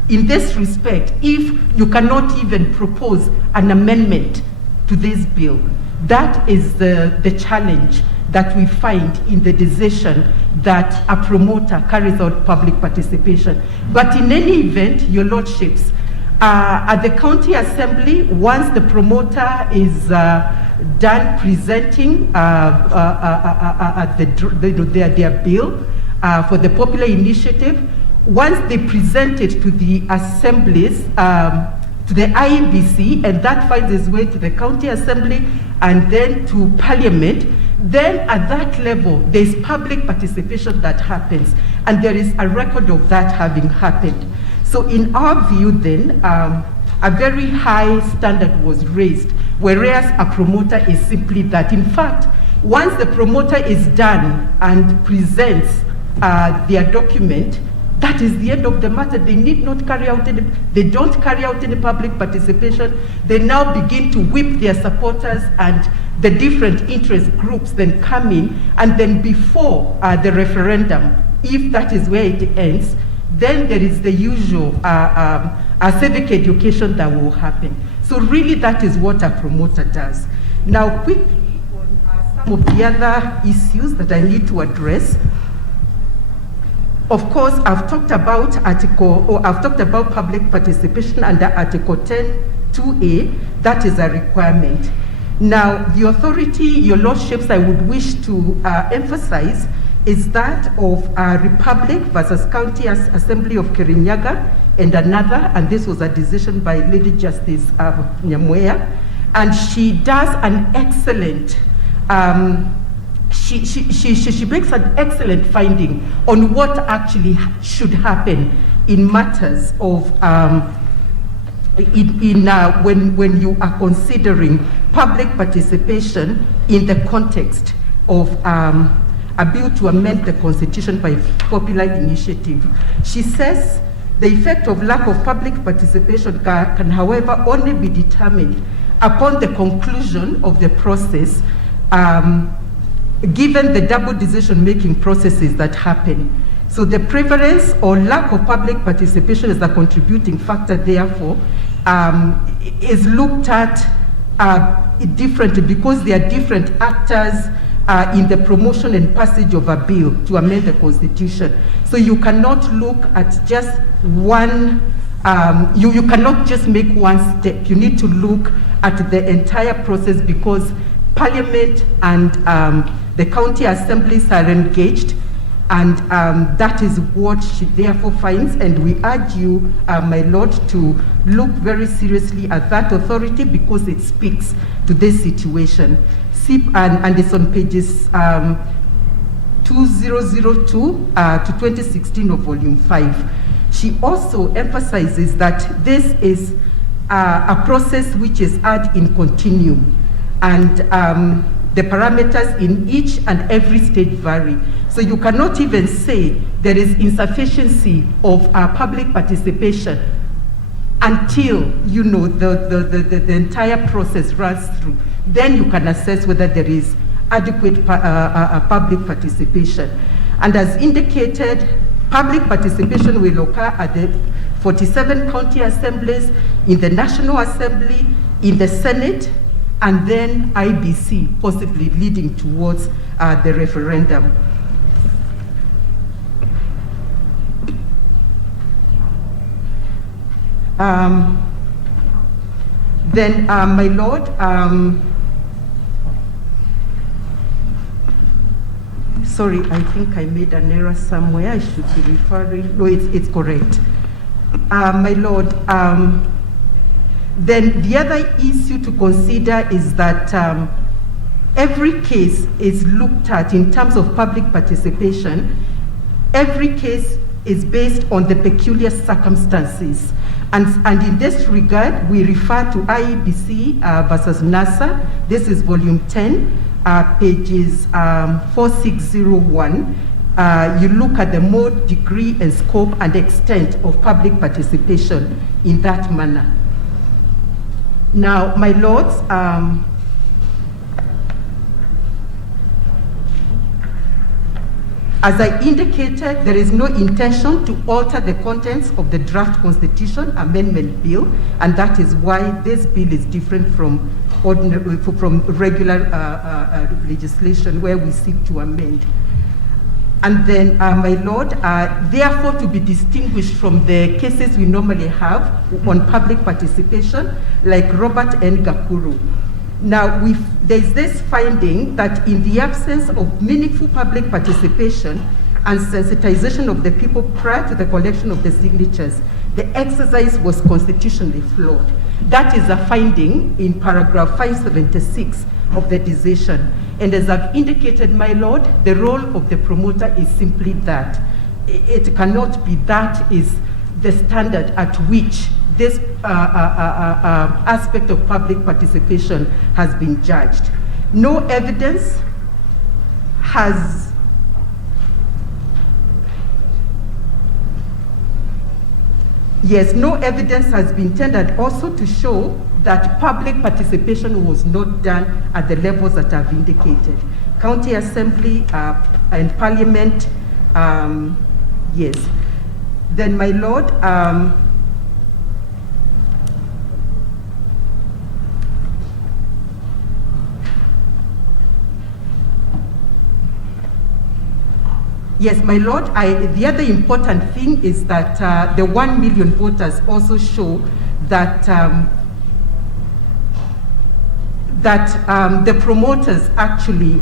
in this respect, if you cannot even propose an amendment to this bill? That is the challenge that we find in the decision that a promoter carries out public participation. But in any event, your Lordships, at the county assembly, once the promoter is done presenting their bill for the popular initiative, once they present it to the assemblies, to the IEBC, and that finds its way to the county assembly and then to parliament, then at that level, there's public participation that happens, and there is a record of that having happened. So in our view then, a very high standard was raised, whereas a promoter is simply that. In fact, once the promoter is done and presents their document, that is the end of the matter. They need not carry out any, they don't carry out any public participation. They now begin to whip their supporters, and the different interest groups then come in, and then before the referendum, if that is where it ends, then there is the usual civic education that will happen. So really that is what a promoter does. Now quickly on some of the other issues that I need to address. Of course, I've talked about public participation under Article 10(2)(a), that is a requirement. Now, the authority, your Lordships, I would wish to emphasize is that of Republic versus County Assembly of Kirinyaga and another, and this was a decision by Lady Justice Nyamweya, and she does an excellent she makes an excellent finding on what actually should happen in matters of when you are considering public participation in the context of a bill to amend the Constitution by popular initiative. She says the effect of lack of public participation can however only be determined upon the conclusion of the process, given the double decision-making processes that happen. So the prevalence or lack of public participation as a contributing factor, therefore, is looked at differently because there are different actors in the promotion and passage of a bill to amend the Constitution. So you cannot look at just one, you cannot just make one step. You need to look at the entire process because Parliament and the county assemblies are engaged, and that is what she therefore finds, and we urge you, my Lord, to look very seriously at that authority because it speaks to this situation. And it's on pages 2002 to 2016 of volume 5. She also emphasizes that this is a process which is ad in continuum, and The parameters in each and every state vary. So you cannot even say there is insufficiency of public participation until the entire process runs through. Then you can assess whether there is adequate public participation. And as indicated, public participation will occur at the 47 county assemblies, in the National Assembly, in the Senate, and then IBC, possibly leading towards the referendum. Then, my Lord, sorry, I think I made an error somewhere. I should be referring, no, it's correct. My Lord, then the other issue to consider is that every case is looked at in terms of public participation. Every case is based on the peculiar circumstances. And in this regard, we refer to IEBC versus NASA. This is volume 10, pages 4601. You look at the mode, degree, and scope and extent of public participation in that manner. Now, my Lords, as I indicated, there is no intention to alter the contents of the draft Constitution Amendment Bill, and that is why this bill is different from regular legislation where we seek to amend. And then, my Lord, therefore to be distinguished from the cases we normally have on public participation, like Robert N. Gakuru. Now, there's this finding that in the absence of meaningful public participation and sensitization of the people prior to the collection of the signatures, the exercise was constitutionally flawed. That is a finding in paragraph 576 of the decision. And as I've indicated, my Lord, the role of the promoter is simply that. It cannot be that is the standard at which this aspect of public participation has been judged. No evidence has no evidence has been tendered also to show that public participation was not done at the levels that I've indicated. County Assembly and Parliament, yes. Then, my Lord, yes, my Lord, the other important thing is that the 1 million voters also show that the promoters actually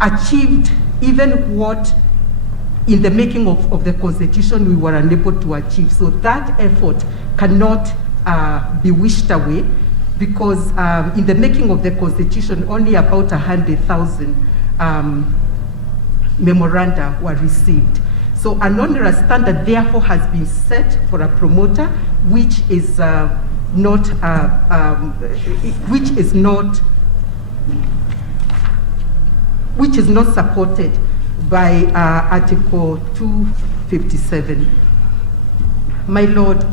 achieved even what in the making of the Constitution we were unable to achieve. So that effort cannot be wished away, because in the making of the Constitution, only about 100,000 memoranda were received. So an onerous standard therefore has been set for a promoter, which is not supported by Article 257. My Lord,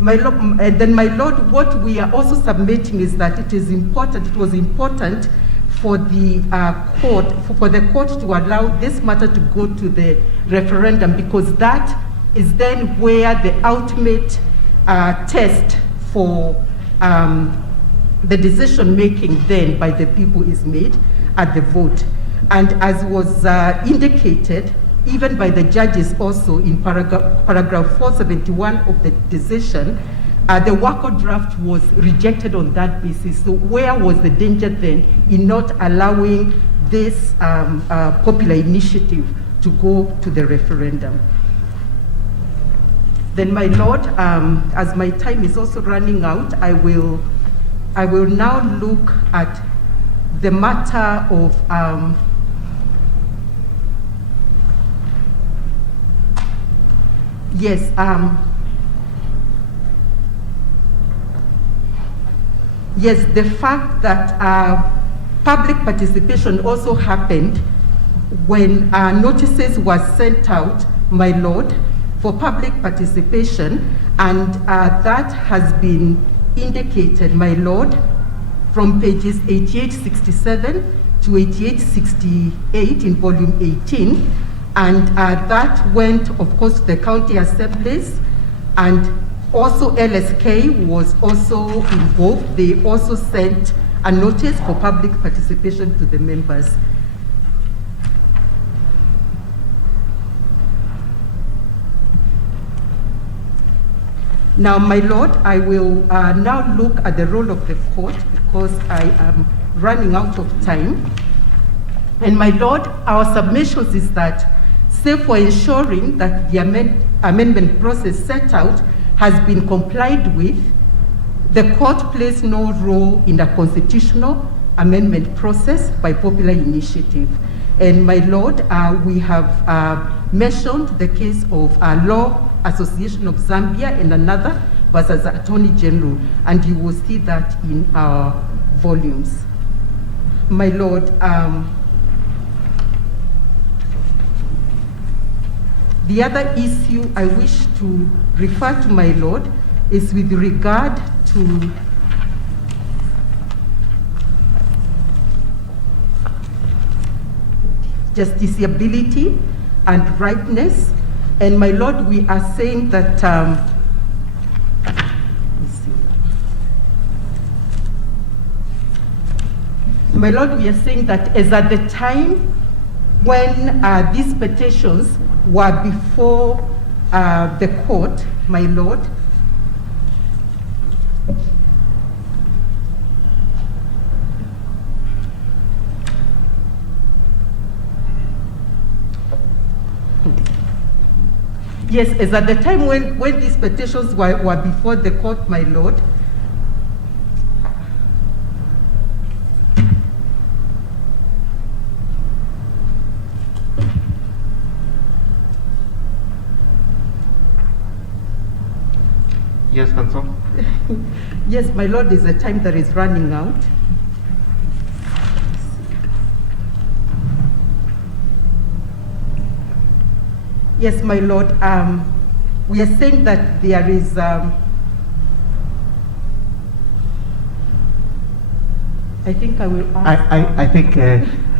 my Lord, what we are also submitting is that it was important for the court to allow this matter to go to the referendum, because that is then where the ultimate test for the decision making then by the people is made at the vote. And as was indicated, even by the judges also in paragraph 471 of the decision, the WACO draft was rejected on that basis. So where was the danger then in not allowing this popular initiative to go to the referendum? Then, my Lord, as my time is also running out, I will now look at the matter of Yes. Yes, the fact that public participation also happened when notices were sent out, my lord, for public participation, and that has been indicated, my lord, from pages 8867 to 8868 in volume 18, and that went, of course, to the county assemblies, and also LSK was also involved. They also sent a notice for public participation to the members. Now, my lord, I will now look at the role of the court because I am running out of time. And my lord, our submissions is that, save for ensuring that the amendment process set out has been complied with, the court plays no role in the constitutional amendment process by popular initiative. And my lord, we have mentioned the case of Law Association of Zambia and another versus Attorney General, and you will see that in our volumes. My lord, the other issue I wish to refer to, my lord, is with regard to justiciability and ripeness. And my lord, we are saying that, my lord, we are saying that as at the time when these petitions were before the court, my lord, yes, as at the time when these petitions were before the court, my lord, Yes, Counsel. yes, my lord, is a time that is running out. Yes, my lord, we are saying that there is I think I will ask. I think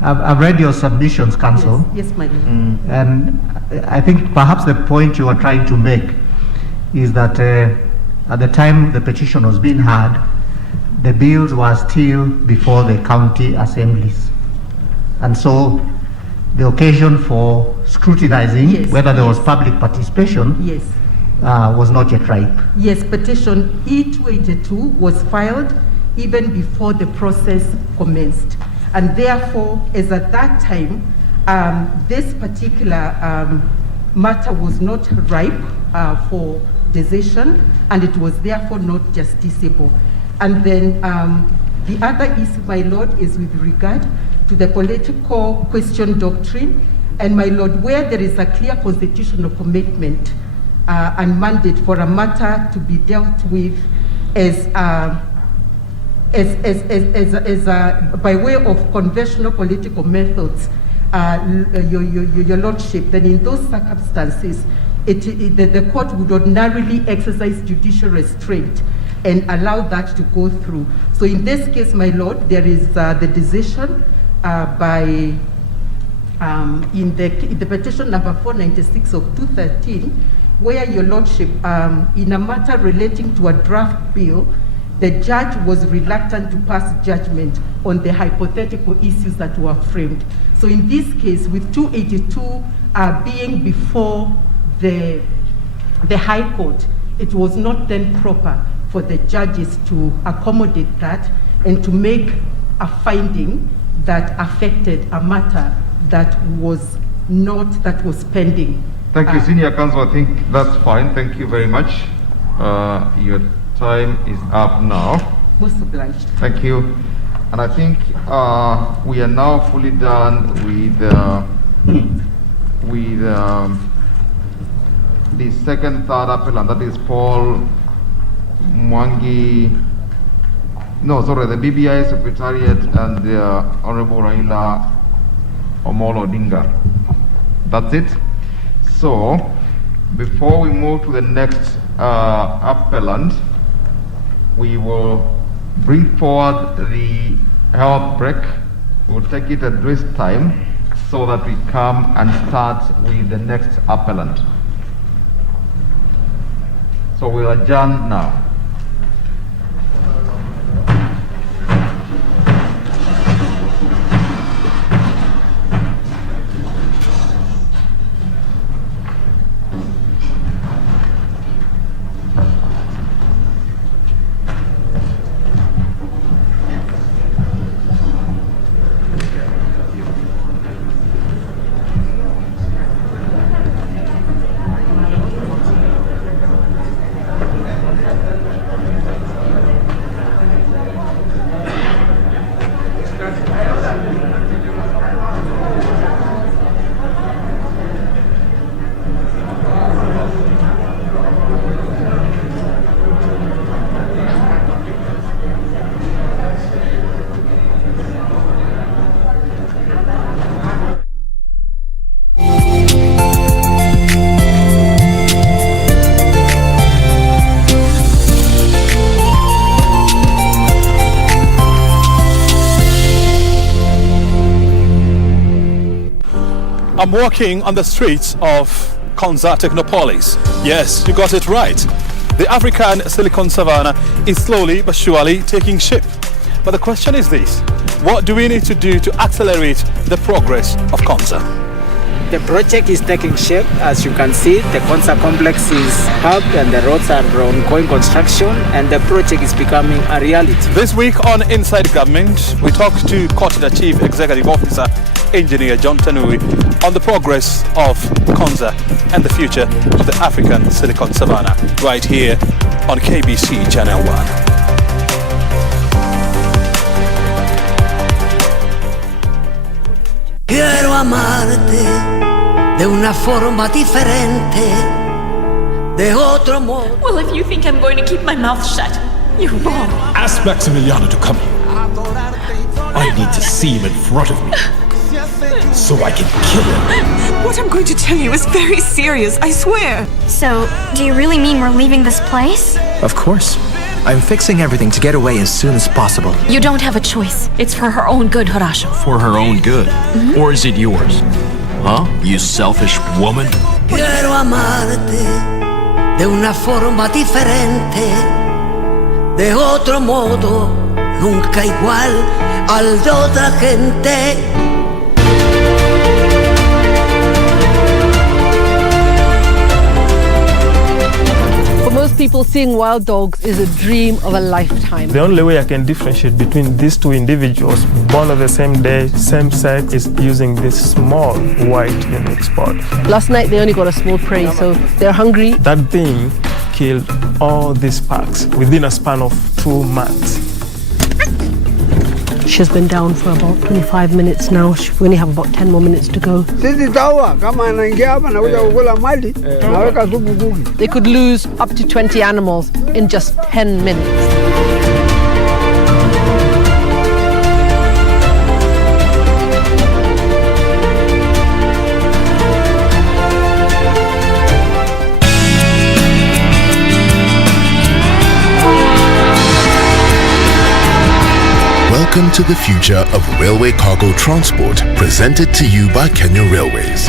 I've read your submissions, Counsel. Yes, my lord. And I think perhaps the point you are trying to make is that at the time the petition was being heard, the bills were still before the county assemblies. And so the occasion for scrutinizing Yes, whether there was yes. public participation Yes. was not yet ripe. Yes, petition E282 was filed even before the process commenced. And therefore, as at that time, this particular matter was not ripe for decision, and it was therefore not justiciable. And then the other issue, my lord, is with regard to the political question doctrine. And my lord, where there is a clear constitutional commitment and mandate for a matter to be dealt with by way of conventional political methods, your lordship, then in those circumstances, the court would ordinarily exercise judicial restraint and allow that to go through. So in this case, my lord, there is the decision in the petition number 496 of 2013, where your lordship, in a matter relating to a draft bill, the judge was reluctant to pass judgment on the hypothetical issues that were framed. So in this case, with 282 being before the High Court, it was not then proper for the judges to accommodate that and to make a finding that affected a matter that was pending. Thank you, Senior Counsel. I think that's fine. Thank you very much. Your time is up now. Most obliged. Thank you. And I think we are now fully done with the third appellant, that is Paul Mwangi, the BBI Secretariat and the Honorable Raila Omolo Odinga. That's it. So, before we move to the next appellant, we will bring forward the health break. We'll take it at this time so that we come and start with the next appellant. So we'll adjourn now. I'm walking on the streets of Konza Technopolis. Yes, you got it right. The African Silicon Savannah is slowly but surely taking shape. But the question is this: what do we need to do to accelerate the progress of Konza? The project is taking shape. As you can see, the Konza complex is up and the roads are ongoing construction, and the project is becoming a reality. This week on Inside Government, we talked to Kotida Chief Executive Officer Engineer John Tanui on the progress of Konza and the future of the African Silicon Savannah, right here on KBC Channel 1. Quiero amarte de una forma diferente, de otro modo. Well, if you think I'm going to keep my mouth shut, you're wrong. Ask Maximiliano to come here. I need to see him in front of me, so I can kill him. What I'm going to tell you is very serious, I swear. So, do you really mean we're leaving this place? Of course. I'm fixing everything to get away as soon as possible. You don't have a choice. It's for her own good, Horacio. For her own good? Or is it yours? Huh? You selfish woman? Quiero amarte de una forma diferente, de otro modo, nunca igual al de otra gente. For most people, seeing wild dogs is a dream of a lifetime. The only way I can differentiate between these two individuals, born on the same day, same sex, is using this small white unique spot. Last night, they only got a small prey, so they're hungry. That being killed all these packs within a span of 2 months. She's been down for about 25 minutes now. We only have about 10 more minutes to go. They could lose up to 20 animals in just 10 minutes. Welcome to the future of railway cargo transport, presented to you by Kenya Railways.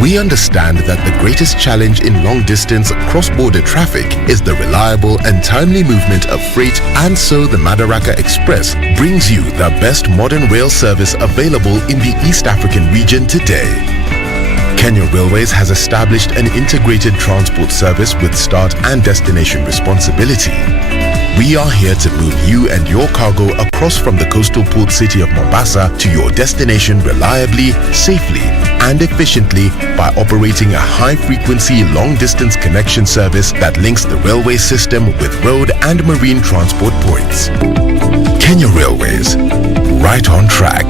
We understand that the greatest challenge in long-distance cross-border traffic is the reliable and timely movement of freight, and so the Madaraka Express brings you the best modern rail service available in the East African region today. Kenya Railways has established an integrated transport service with start and destination responsibility. We are here to move you and your cargo across from the coastal port city of Mombasa to your destination reliably, safely, and efficiently by operating a high-frequency long-distance connection service that links the railway system with road and marine transport points. Kenya Railways, right on track.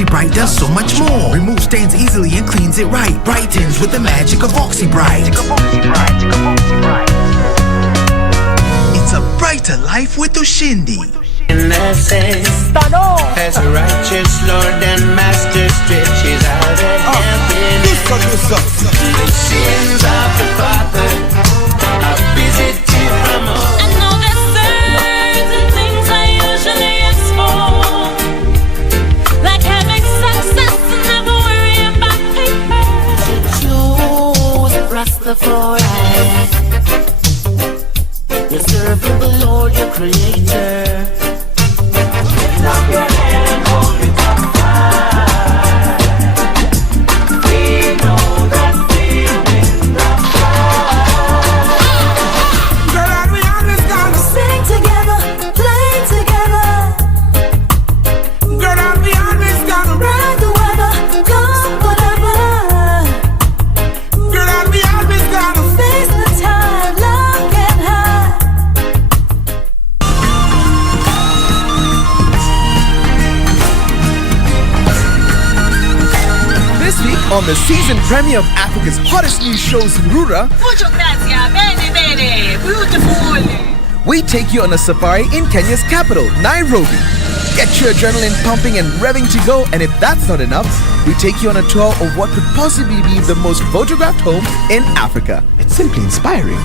OxyBright does so much more. Removes stains easily and cleans it right. Brightens with the magic of OxyBright. It's a brighter life with Ushindi. As a righteous Lord and Master stretches out a heaven. The sins of the Father are visited from all. I know there's certain things I usually explore, like having success and never worry about paper. Choose Rastafari. You're serving the Lord, your Creator. Lift up your head and hold it up high. We know that we win the fight. Girl, and we always gotta sing together, play together. Girl, and we always gotta ride the weather, come whatever. Girl, and we always gotta face the tide, love can hide. This week on the season premiere of Africa's hottest new show, Surura, Beautiful. we take you on a safari in Kenya's capital, Nairobi. Get your adrenaline pumping and revving to go, and if that's not enough, we take you on a tour of what could possibly be the most photographed home in Africa. It's simply inspiring.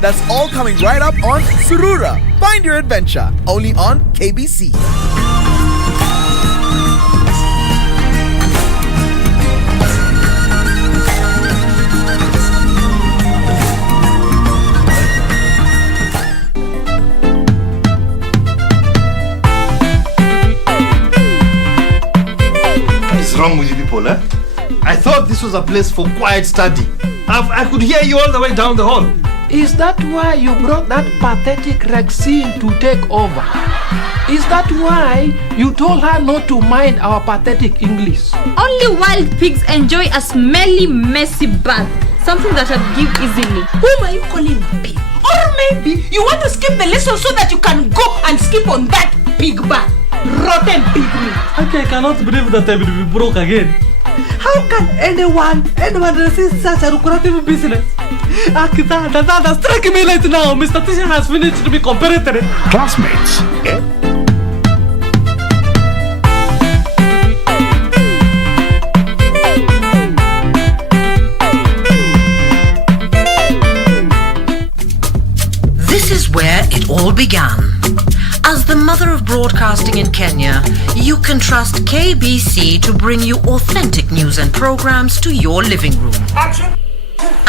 That's all coming right up on Surura. Find your adventure, only on KBC. What's wrong with you people, eh? I thought this was a place for quiet study. I could hear you all the way down the hall. Is that why you brought that pathetic Rexine to take over? Is that why you told her not to mind our pathetic English? Only wild pigs enjoy a smelly, messy bath. Something that I'd give easily. Whom are you calling a pig? Or maybe you want to skip the lesson so that you can go and skip on that pig bath. Rotten pig meat. Okay, I cannot believe that I will be broke again. How can anyone resist such a lucrative business? That strike me right now. Mr. Tisha has finished to be comparative. Classmates, This is where it all began. As the mother of broadcasting in Kenya, you can trust KBC to bring you authentic news and programs to your living room.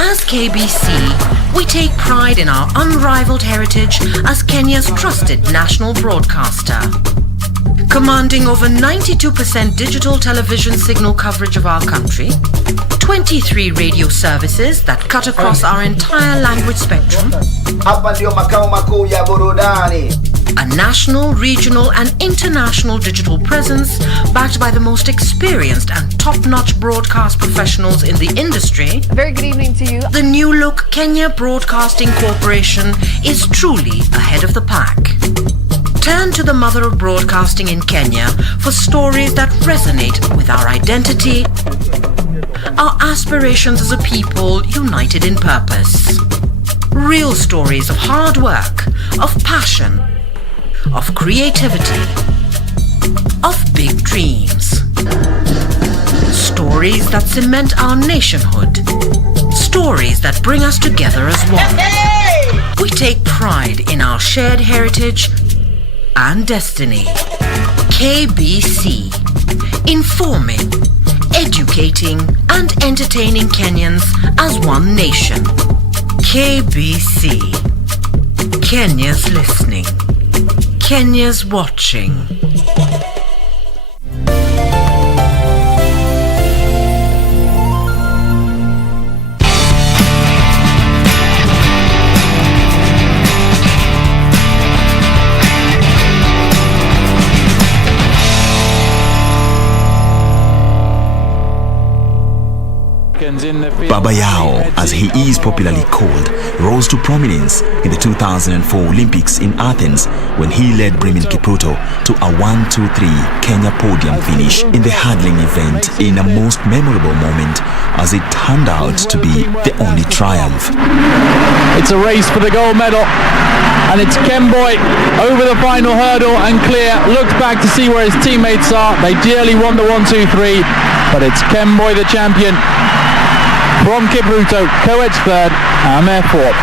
As KBC, we take pride in our unrivaled heritage as Kenya's trusted national broadcaster. Commanding over 92% digital television signal coverage of our country, 23 radio services that cut across our entire language spectrum, a national, regional and international digital presence backed by the most experienced and top-notch broadcast professionals in the industry. A very good evening to you. The new look Kenya Broadcasting Corporation is truly ahead of the pack. Turn to the mother of broadcasting in Kenya for stories that resonate with our identity, our aspirations as a people united in purpose. Real stories of hard work, of passion, of creativity, of big dreams. Stories that cement our nationhood. Stories that bring us together as one. We take pride in our shared heritage and destiny. KBC. Informing, educating and entertaining Kenyans as one nation. KBC. Kenya's listening. Kenya's watching. Baba Yao, as he is popularly called, rose to prominence in the 2004 Olympics in Athens when he led Bremen Kipruto to a 1-2-3 Kenya podium finish in the hurdling event in a most memorable moment, as it turned out to be the only triumph. It's a race for the gold medal, and it's Kemboy over the final hurdle and clear. Looks back to see where his teammates are. They dearly won the 1-2-3, but it's Kemboy the champion from Kipruto, co-ed third, Amer fourth.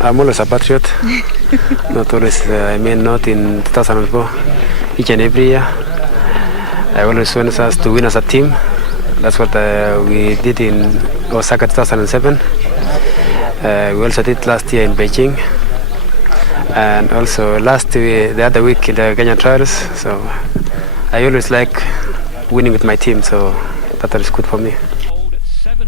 I'm always a patriot. Not always, not in 2004. Each and every year, I always want us to win as a team. That's what we did in Osaka 2007. We also did last year in Beijing, and also the other week in the Kenyan trials. So I always like winning with my team, so that is good for me.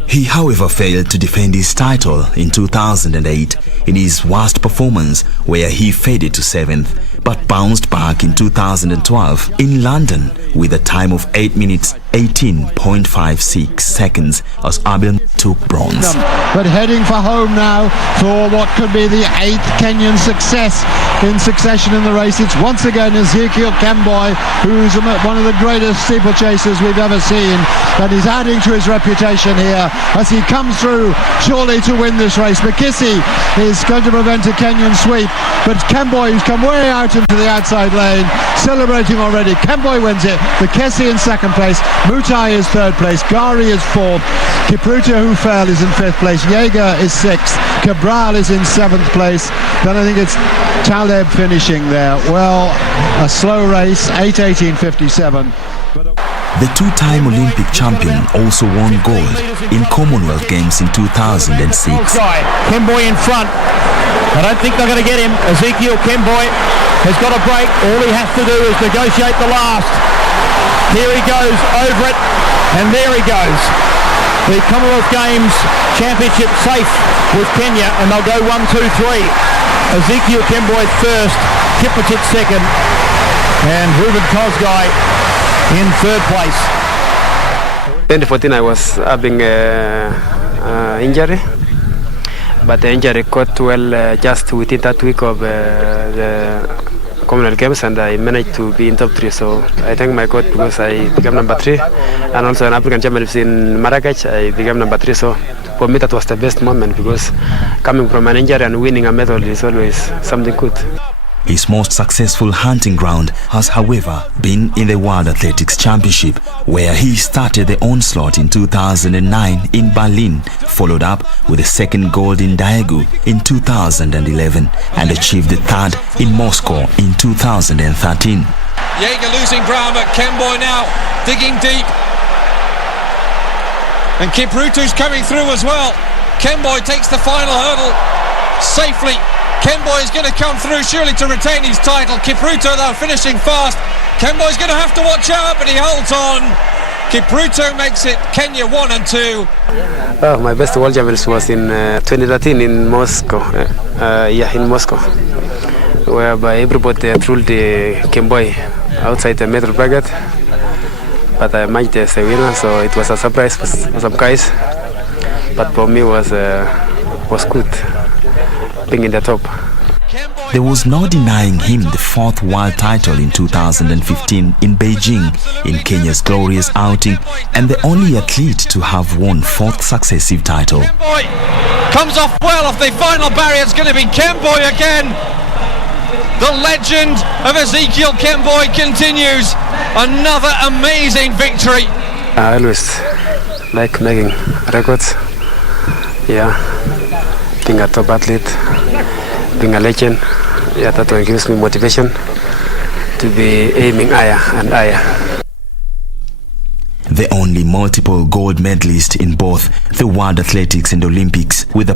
He, however, failed to defend his title in 2008 in his worst performance, where he faded to 7th, but bounced back in 2012 in London with a time of 8 minutes 18.56 seconds as Abel took bronze. But heading for home now for what could be the 8th Kenyan success in succession in the race. It's once again Ezekiel Kemboy, who's one of the greatest steeplechasers we've ever seen, and he's adding to his reputation here as he comes through surely to win this race. McKissy is going to prevent a Kenyan sweep, but Kemboy, who's come way out into the outside lane, celebrating already. Kemboy wins it. McKissy in second place, Mutai is third place, Gari is fourth, Kipruto, who fell, is in fifth place, Jaeger is sixth, Cabral is in seventh place, then I think it's Taleb finishing there. Well, a slow race, 8:18:57. The two-time Olympic champion also won gold in Commonwealth Games in 2006. Kemboy in front. I don't think they're going to get him. Ezekiel Kemboy has got a break. All he has to do is negotiate the last. Here he goes, over it, and there he goes. The Commonwealth Games Championship safe with Kenya, and they'll go 1-2-3. Ezekiel Kemboy first, Kiprotich second, and Ruben Kosgei in third place. 2014 I was having injury, but the injury caught well just within that week of the Commonwealth Games, and I managed to be in top 3. So I thank my God because I became number 3, and also in African Championships in Marrakech I became number 3. So for me that was the best moment, because coming from an injury and winning a medal is always something good. His most successful hunting ground has, however, been in the World Athletics Championship, where he started the onslaught in 2009 in Berlin, followed up with a second gold in Daegu in 2011, and achieved the third in Moscow in 2013. Jaeger losing ground, but Kemboy now digging deep. And Kipruto's coming through as well. Kemboy takes the final hurdle safely. Kemboy is going to come through surely to retain his title. Kipruto though finishing fast. Kemboy's going to have to watch out, but he holds on. Kipruto makes it Kenya 1 and 2. Oh, my best world champions was in 2013 in Moscow. In Moscow, whereby everybody ruled the Kemboy outside the medal bracket, but I managed as a winner, so it was a surprise for some guys. But for me was good being in the top. There was no denying him the 4th world title in 2015 in Beijing in Kenya's glorious outing, and the only athlete to have won 4th successive title. Kemboy comes off well off the final barrier. It's going to be Kemboy again. The legend of Ezekiel Kemboy continues. Another amazing victory. I always like making records. Yeah, being a top athlete, being a legend, yeah, that one gives me motivation to be aiming higher and higher. The only multiple gold medalist in both the World Athletics and Olympics with a